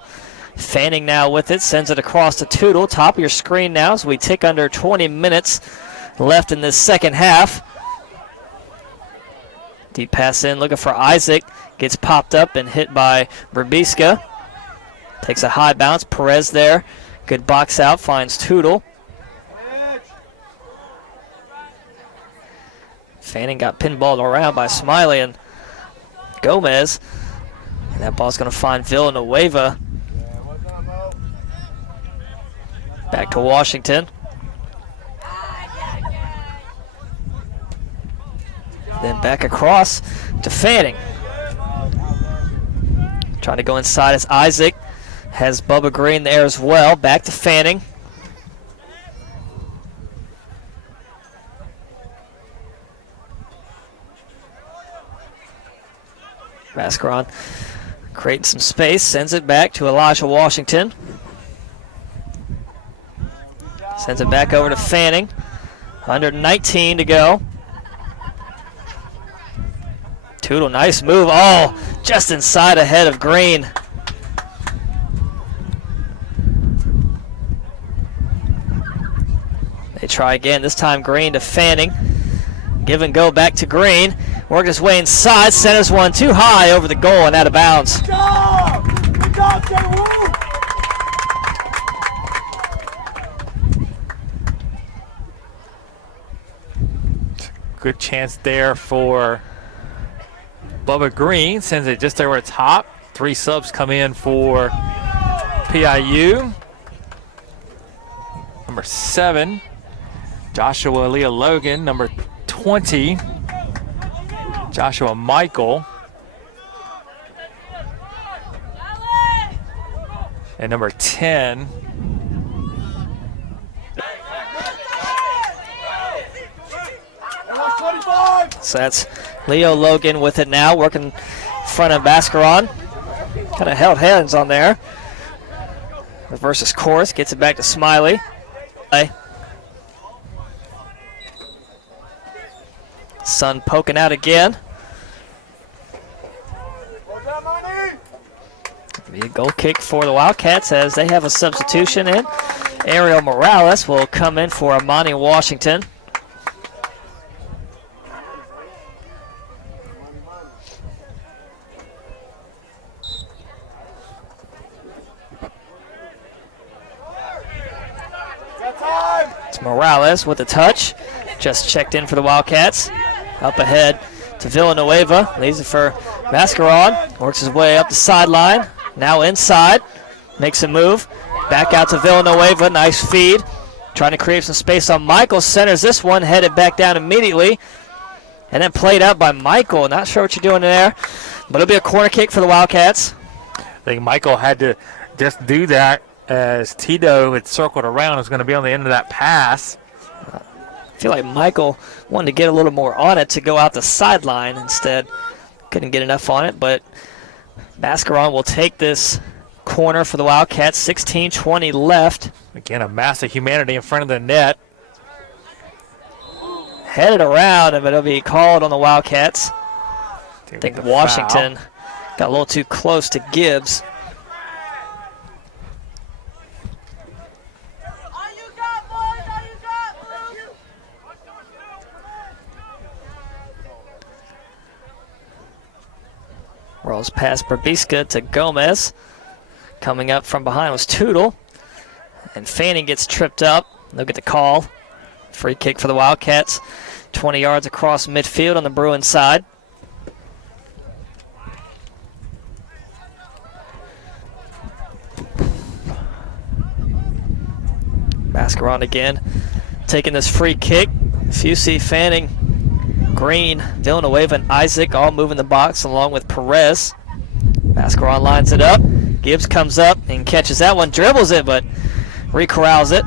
Fanning now with it, sends it across to Tootle. Top of your screen now as we tick under 20 minutes left in this second half. Deep pass in, looking for Isaac. Gets popped up and hit by Berbiska. Takes a high bounce. Perez there. Good box out, finds Tootle. Fanning got pinballed around by Smiley and Gomez. And that ball's going to find Villanueva. Back to Washington. Then back across to Fanning. Trying to go inside as Isaac has Bubba Green there as well. Back to Fanning. Mascaron creating some space, sends it back to Elijah Washington. Sends it back over to Fanning. Under 19 to go. Tootle, nice move. Oh, just inside ahead of Green. They try again, this time Green to Fanning. Give and go back to Green. Worked his way inside, centers one too high over the goal and out of bounds. Good job, Jay Woo! Good chance there for Bubba Green. Sends it just over the top. 3 subs come in for PIU. Number 7, Joshua Leah Logan. Number 20, Joshua Michael. And number 10, so that's Leo Logan with it now, working in front of Mascaron. Kind of held hands on there. Versus Korth, gets it back to Smiley. Sun poking out again. Be a goal kick for the Wildcats as they have a substitution in. Ariel Morales will come in for Amani Washington. It's Morales with a touch. Just checked in for the Wildcats. Up ahead to Villanueva. Leaves it for Mascaron. Works his way up the sideline. Now inside. Makes a move. Back out to Villanueva. Nice feed. Trying to create some space on Michael. Centers this one. Headed back down immediately. And then played out by Michael. Not sure what you're doing there. But it'll be a corner kick for the Wildcats. I think Michael had to just do that as Tito had circled around. It was going to be on the end of that pass. I feel like Michael wanted to get a little more on it to go out the sideline. Instead, couldn't get enough on it, but Mascaron will take this corner for the Wildcats. 16:20 left. Again, a mass of humanity in front of the net. Headed around, and it'll be called on the Wildcats. I think Washington got a little too close to Gibbs. Rolls past Berbiska to Gomez. Coming up from behind was Tootle. And Fanning gets tripped up. They'll get the call. Free kick for the Wildcats. 20 yards across midfield on the Bruins side. Bascaron again, taking this free kick. Fusey, Fanning, Green, Villanueva, and Isaac all moving the box along with Perez. Bascaron lines it up. Gibbs comes up and catches that one, dribbles it, but re-corrals it.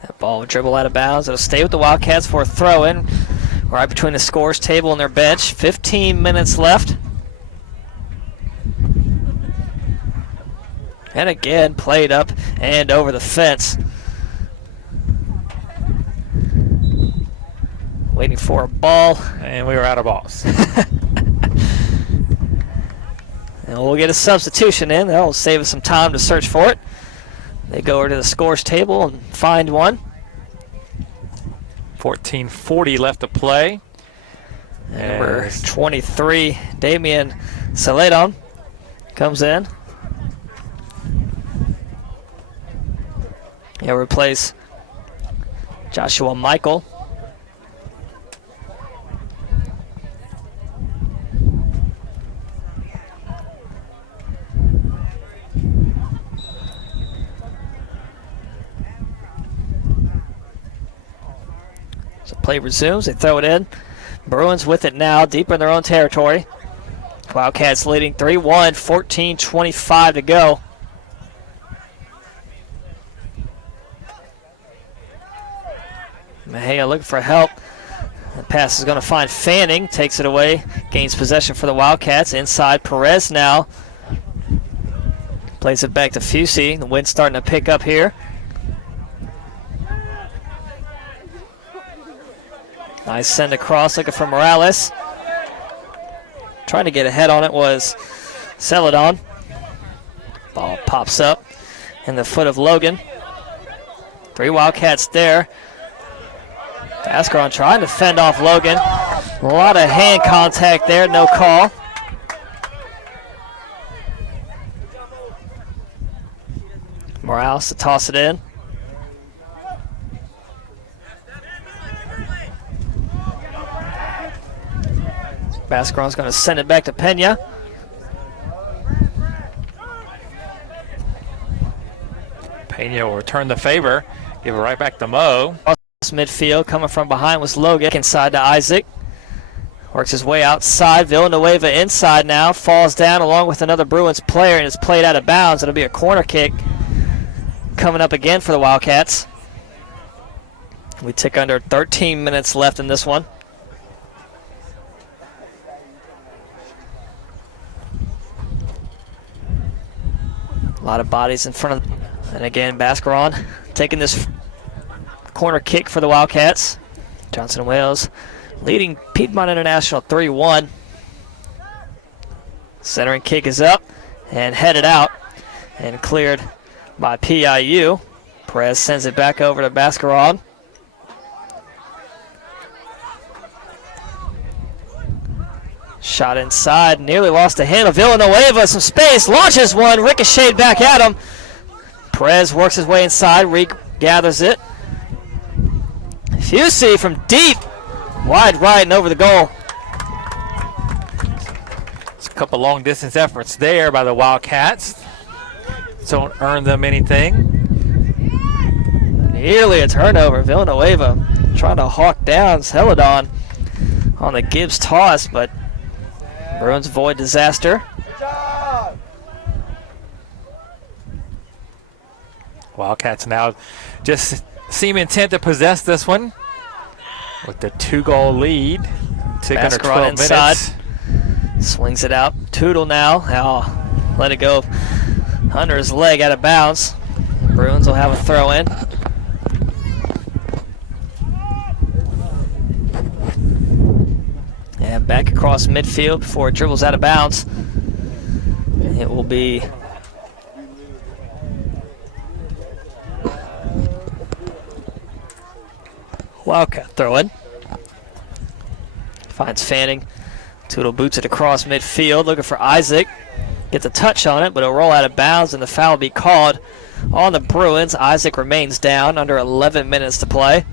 That ball will dribble out of bounds. It'll stay with the Wildcats for a throw-in right between the scores table and their bench. 15 minutes left. And again, played up and over the fence. Waiting for a ball. And we were out of balls. And we'll get a substitution in. That'll save us some time to search for it. They go over to the scores table and find one. 14:40 left to play. And number 23, Damian Saledon, comes in. He'll replace Joshua Michael. So play resumes. They throw it in. Bruins with it now, deep in their own territory. Wildcats leading 3-1, 14:25 to go. Mejia looking for help. The pass is going to find Fanning. Takes it away. Gains possession for the Wildcats. Inside Perez now. Plays it back to Fusey. The wind's starting to pick up here. Nice send across, looking for Morales. Trying to get ahead on it was Celadon. Ball pops up in the foot of Logan. 3 Wildcats there. Bascaron trying to fend off Logan. A lot of hand contact there, no call. Morales to toss it in. Bascaron's going to send it back to Pena. Pena will return the favor. Give it right back to Mo. Midfield coming from behind was Logan. Inside to Isaac. Works his way outside. Villanueva inside now. Falls down along with another Bruins player and is played out of bounds. It'll be a corner kick coming up again for the Wildcats. We tick under 13 minutes left in this one. A lot of bodies in front of, and again, Bascaron taking this corner kick for the Wildcats. Johnson Wales leading Piedmont International 3-1. Centering kick is up and headed out and cleared by PIU. Perez sends it back over to Bascaron. Shot inside, nearly lost the handle. Villanueva, some space, launches one, ricocheted back at him. Perez works his way inside, regathers it. Fusey from deep, wide right and over the goal. It's a couple long distance efforts there by the Wildcats. Don't earn them anything. Nearly a turnover. Villanueva trying to hawk down Celadon on the Gibbs toss, but Bruins avoid disaster. Wildcats now just seem intent to possess this one with the 2-goal lead. Tick under 12 inside. minutes. Swings it out. Tootle now. Oh, let it go under his leg out of bounds. Bruins will have a throw in. And back across midfield before it dribbles out of bounds. It will be Wildcat throw in. Finds Fanning. Tootle boots it across midfield, looking for Isaac. Gets a touch on it, but it'll roll out of bounds, and the foul will be called on the Bruins. Isaac remains down, under 11 minutes to play.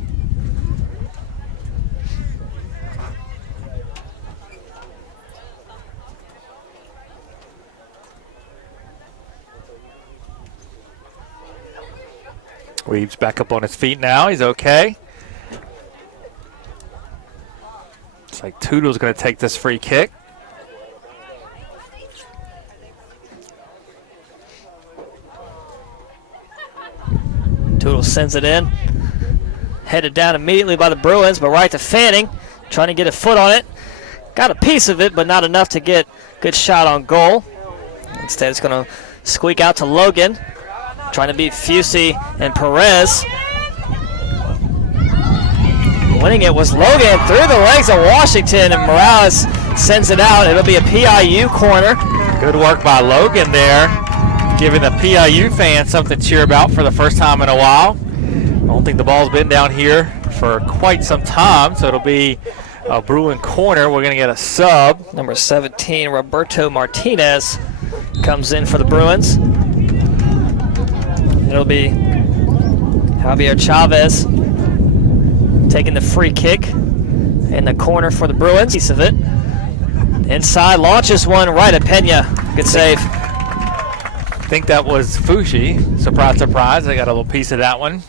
Weaves back up on his feet now. He's okay. Looks like Toodle's going to take this free kick. Toodle sends it in. Headed down immediately by the Bruins, but right to Fanning. Trying to get a foot on it. Got a piece of it, but not enough to get good shot on goal. Instead, it's going to squeak out to Logan. Trying to beat Fusey and Perez. Winning it was Logan through the legs of Washington, and Morales sends it out. It'll be a PIU corner. Good work by Logan there, giving the PIU fans something to cheer about for the first time in a while. I don't think the ball's been down here for quite some time, so it'll be a Bruin corner. We're going to get a sub. Number 17, Roberto Martinez, comes in for the Bruins. It'll be Javier Chavez taking the free kick in the corner for the Bruins. Piece of it. Inside, launches one right at Pena. Good save. I think that was Fushi. Surprise, surprise. I got a little piece of that one.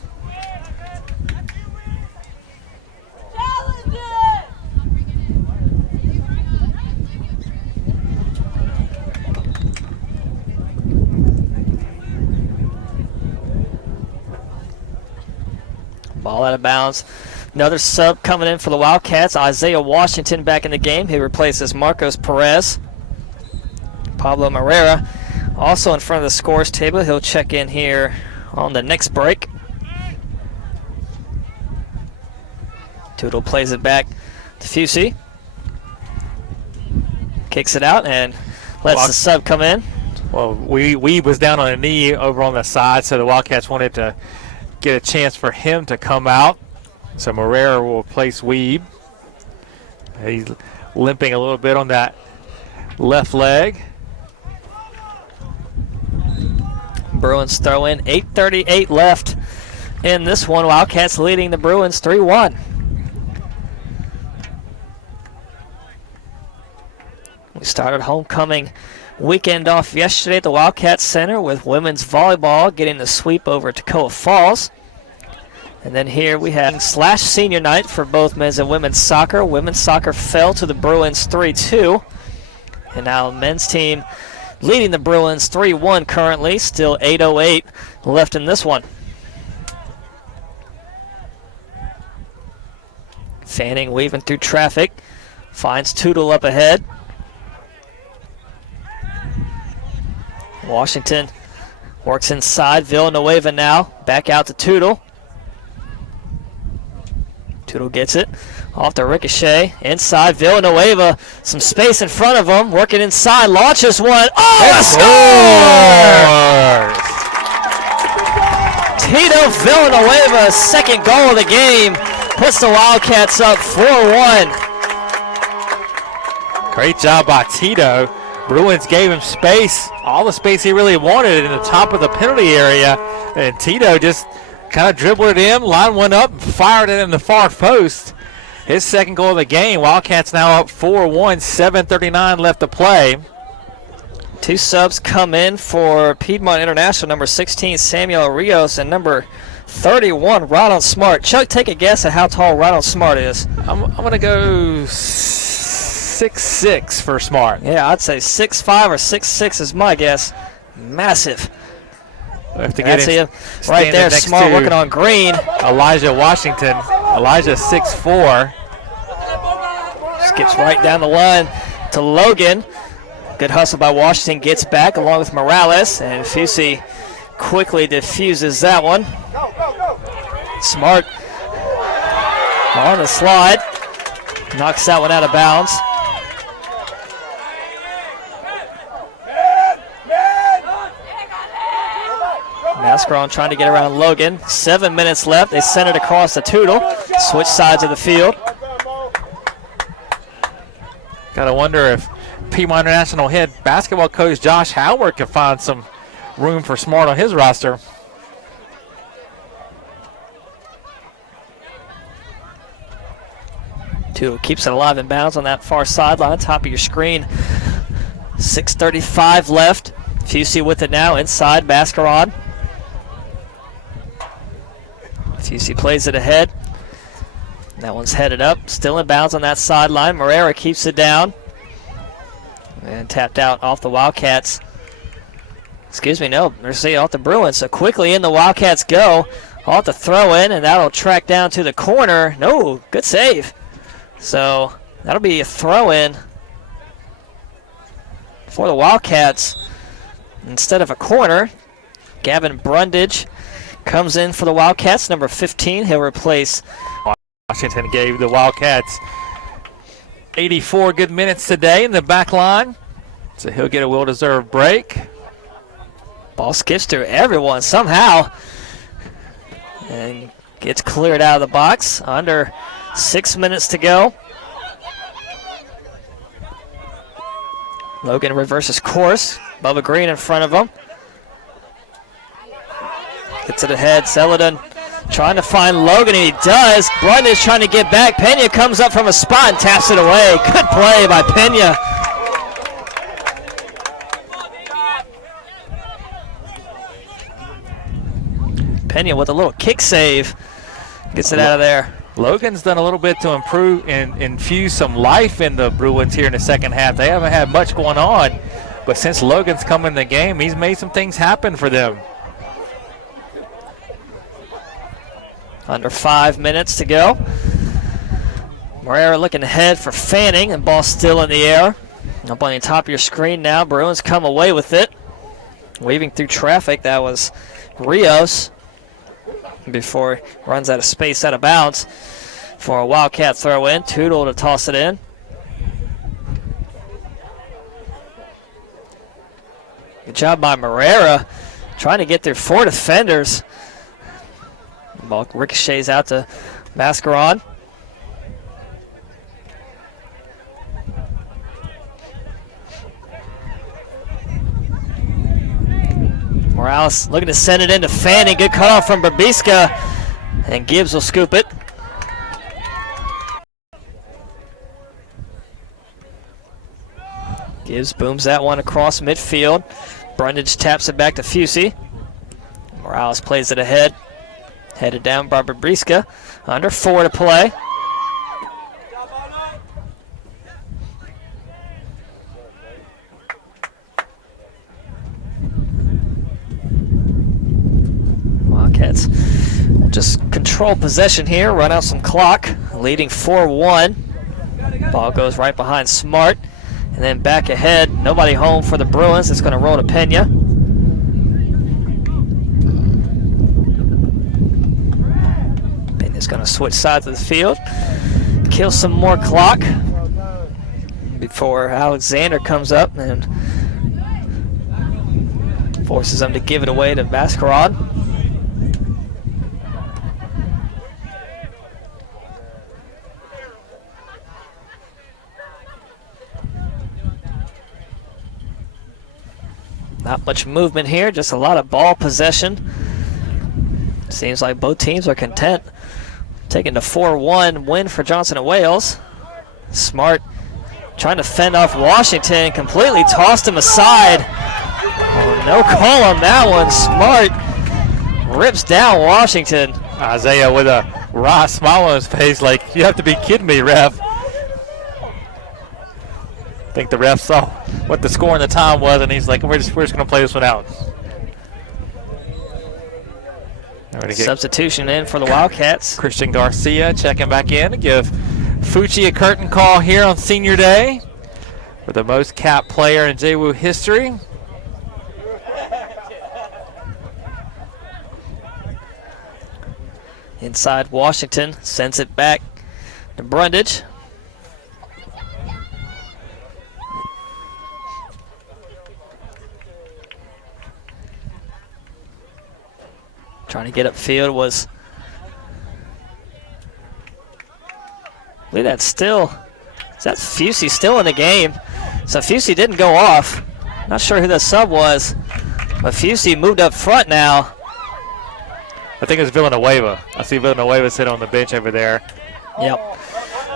Ball out of bounds. Another sub coming in for the Wildcats. Isaiah Washington back in the game. He replaces Marcos Perez. Pablo Marrera also in front of the scores table. He'll check in here on the next break. Toodle plays it back to Fusey. Kicks it out and lets the sub come in. Well, Weeb was down on a knee over on the side, so the Wildcats wanted to get a chance for him to come out. So Marrera will replace Weeb. He's limping a little bit on that left leg. Bruins throw in. 8:38 left in this one. Wildcats leading the Bruins 3-1. We started homecoming weekend off yesterday at the Wildcats Center with women's volleyball getting the sweep over Toccoa Falls. And then here we have /senior night for both men's and women's soccer. Women's soccer fell to the Bruins 3-2. And now men's team leading the Bruins 3-1 currently. Still 8:08 left in this one. Fanning weaving through traffic. Finds Toodle up ahead. Washington works inside. Villanueva now. Back out to Toodle. Toodle gets it off the ricochet. Inside, Villanueva. Some space in front of him. Working inside. Launches one. Oh, a score! Tito Villanueva's second goal of the game puts the Wildcats up 4-1. Great job by Tito. Bruins gave him space, all the space he really wanted in the top of the penalty area. And Tito just kind of dribbled it in, line one up, fired it in the far post. His second goal of the game. Wildcats now up 4-1, 7:39 left to play. Two subs come in for Piedmont International, number 16, Samuel Rios, and number 31, Ronald Smart. Chuck, take a guess at how tall Ronald Smart is. I'm going to go 6'6" for Smart. Yeah, I'd say 6'5" or 6'6" is my guess. Massive. That's him right there. Smart working on green. Elijah Washington. Elijah 6'4". Skips right down the line to Logan. Good hustle by Washington. Gets back along with Morales. And Fusey quickly diffuses that one. Smart on the slide. Knocks that one out of bounds. Mascaron trying to get around Logan. 7 minutes left. They send it across the Toodle. Switch sides of the field. Gotta wonder if Piedmont International head basketball coach Josh Howard can find some room for Smart on his roster. Toodle keeps it alive and bounds on that far sideline, top of your screen. 6:35 left. Fusey with it now inside. Mascaron. Fusey plays it ahead. That one's headed up, still in bounds on that sideline. Moreira keeps it down. And tapped out off the Wildcats. Excuse me, no, they're off the Bruins. So quickly in the Wildcats go. Off the throw in, and that'll track down to the corner. No, good save. So that'll be a throw in for the Wildcats instead of a corner. Gavin Brundage comes in for the Wildcats, number 15. He'll replace. Washington gave the Wildcats 84 good minutes today in the back line, so he'll get a well-deserved break. Ball skips through everyone somehow and gets cleared out of the box. Under 6 minutes to go. Logan reverses course. Bubba Green in front of him. Gets it ahead. Celadon trying to find Logan, and he does. Brundage trying to get back. Pena comes up from a spot and taps it away. Good play by Pena. Pena with a little kick save. Gets it out of there. Logan's done a little bit to improve and infuse some life in the Bruins here in the second half. They haven't had much going on, but since Logan's come in the game, he's made some things happen for them. Under 5 minutes to go. Moreira looking ahead for Fanning, and ball still in the air. Up on the top of your screen now. Bruins come away with it. Weaving through traffic, that was Rios before he runs out of space, out of bounds for a Wildcat throw in. Tootle to toss it in. Good job by Moreira trying to get through 4 defenders. Ball ricochets out to Mascaron. Morales looking to send it into Fanning. Good cutoff from Babiska. And Gibbs will scoop it. Gibbs booms that one across midfield. Brundage taps it back to Fusey. Morales plays it ahead. Headed down by Babiska. Under 4 to play. Wildcats just control possession here, run out some clock, leading 4-1. Ball goes right behind Smart, and then back ahead. Nobody home for the Bruins. It's going to roll to Pena. Pena's going to switch sides of the field, kill some more clock before Alexander comes up and forces them to give it away to Mascarad. Not much movement here, just a lot of ball possession. Seems like both teams are content. Taking the 4-1 win for Johnson & Wales. Smart trying to fend off Washington, completely tossed him aside. Oh, no call on that one. Smart rips down Washington. Isaiah with a wry smile on his face like, you have to be kidding me, ref. I think the ref saw what the score and the time was, and he's like, we're just going to play this one out. Substitution in for the Wildcats. Christian Garcia checking back in to give Fucci a curtain call here on senior day for the most capped player in JWU history. Inside Washington, sends it back to Brundage. Trying to get upfield was, I believe that's still, is that Fusey still in the game? So Fusey didn't go off. Not sure who the sub was, but Fusey moved up front now. I think it's Villanueva. I see Villanueva sitting on the bench over there. Yep.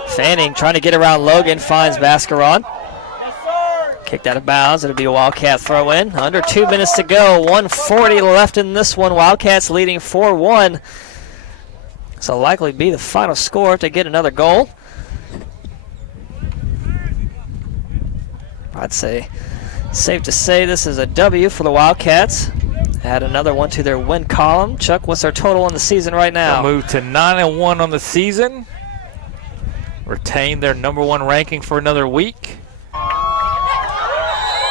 Fanning trying to get around Logan, finds Mascaron. Kicked out of bounds. It'll be a Wildcat throw in. Under 2 minutes to go. 1:40 left in this one. Wildcats leading 4-1. So likely be the final score if they get another goal. I'd say safe to say this is a W for the Wildcats. Add another one to their win column. Chuck, what's their total on the season right now? They'll move to 9-1 on the season. Retain their #1 ranking for another week.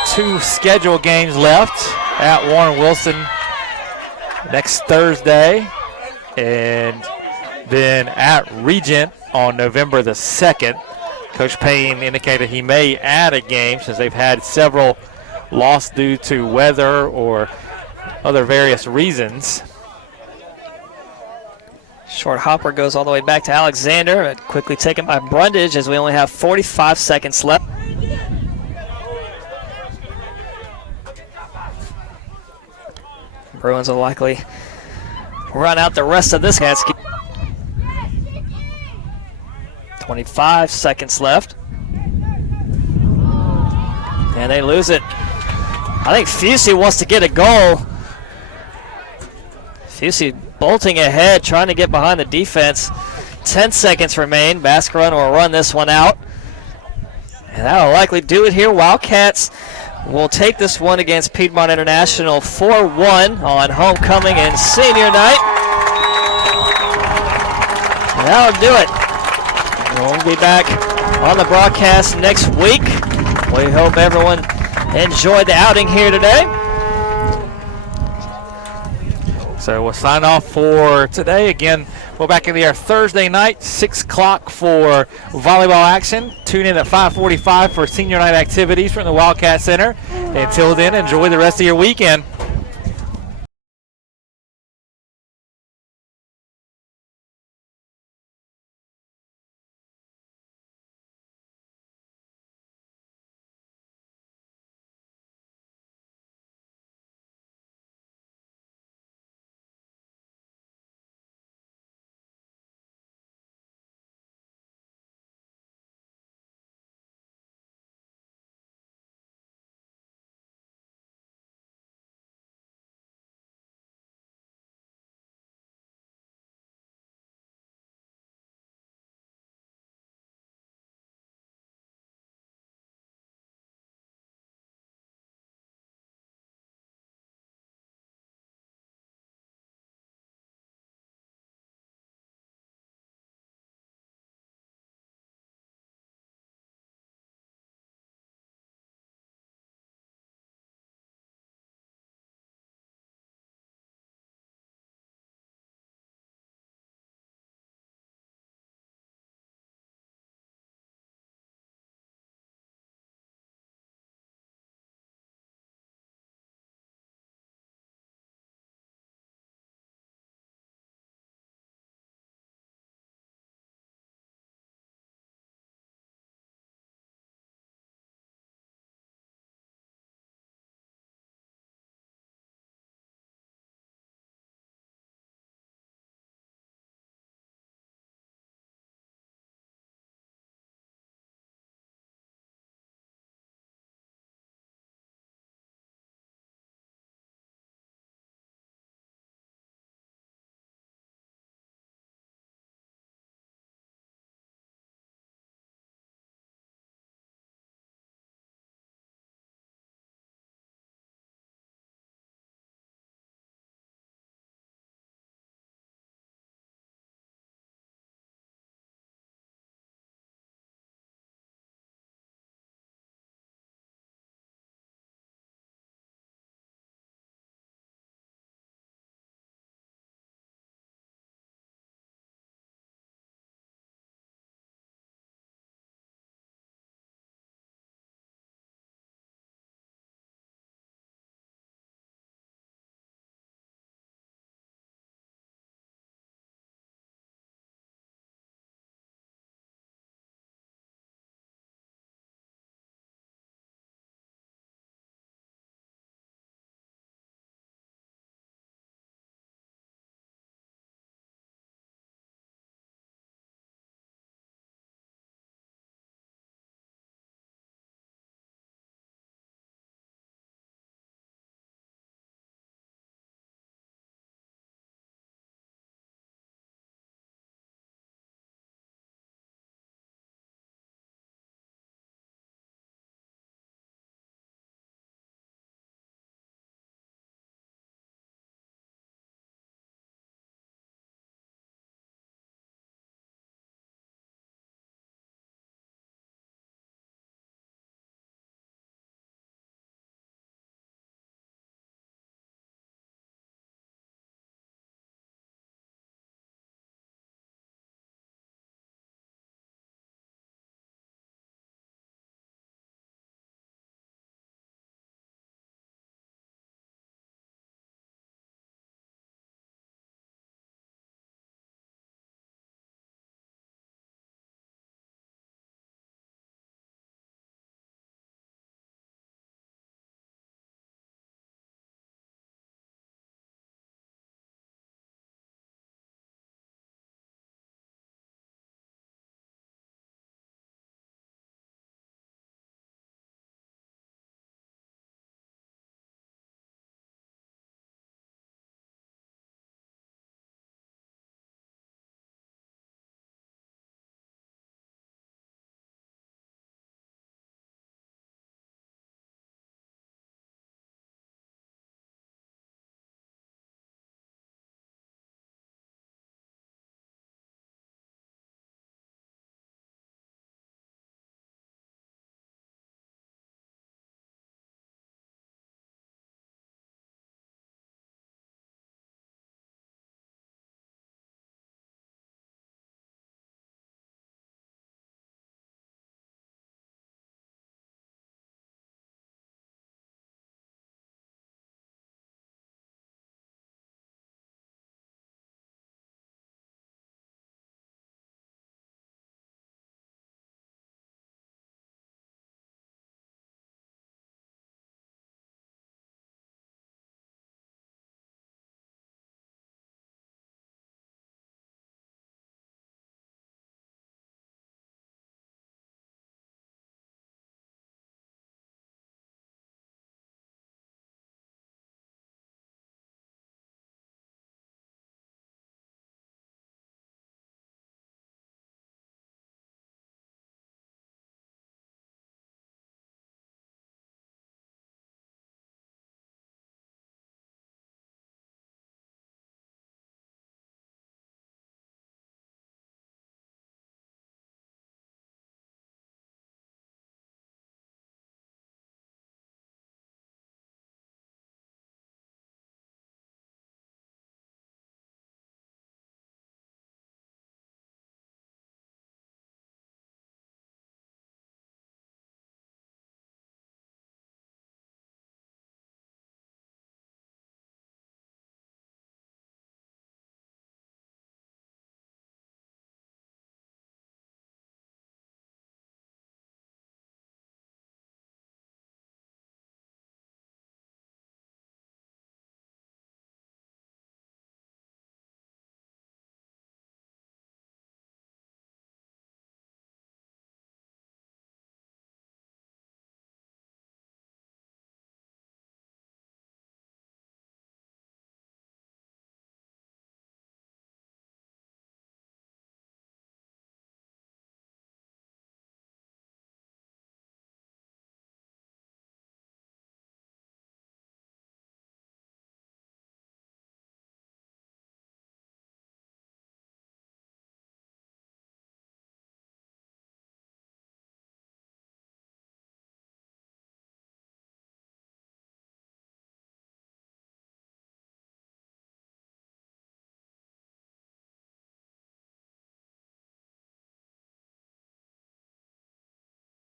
2 scheduled games left at Warren Wilson next Thursday, and then at Regent on November the 2nd. Coach Payne indicated he may add a game since they've had several lost due to weather or other various reasons. Short hopper goes all the way back to Alexander, but quickly taken by Brundage as we only have 45 seconds left. Bruins will likely run out the rest of this. 25 seconds left. And they lose it. I think Fusey wants to get a goal. Fusey bolting ahead, trying to get behind the defense. 10 seconds remain. Baskerun will run this one out. And that will likely do it here. Wildcats will take this one against Piedmont International 4-1 on homecoming and senior night. And that'll do it. We'll be back on the broadcast next week. We hope everyone enjoyed the outing here today. So we'll sign off for today. Again, we're back in the air Thursday night, 6 o'clock for volleyball action. Tune in at 5:45 for senior night activities from the Wildcat Center. Until then, enjoy the rest of your weekend.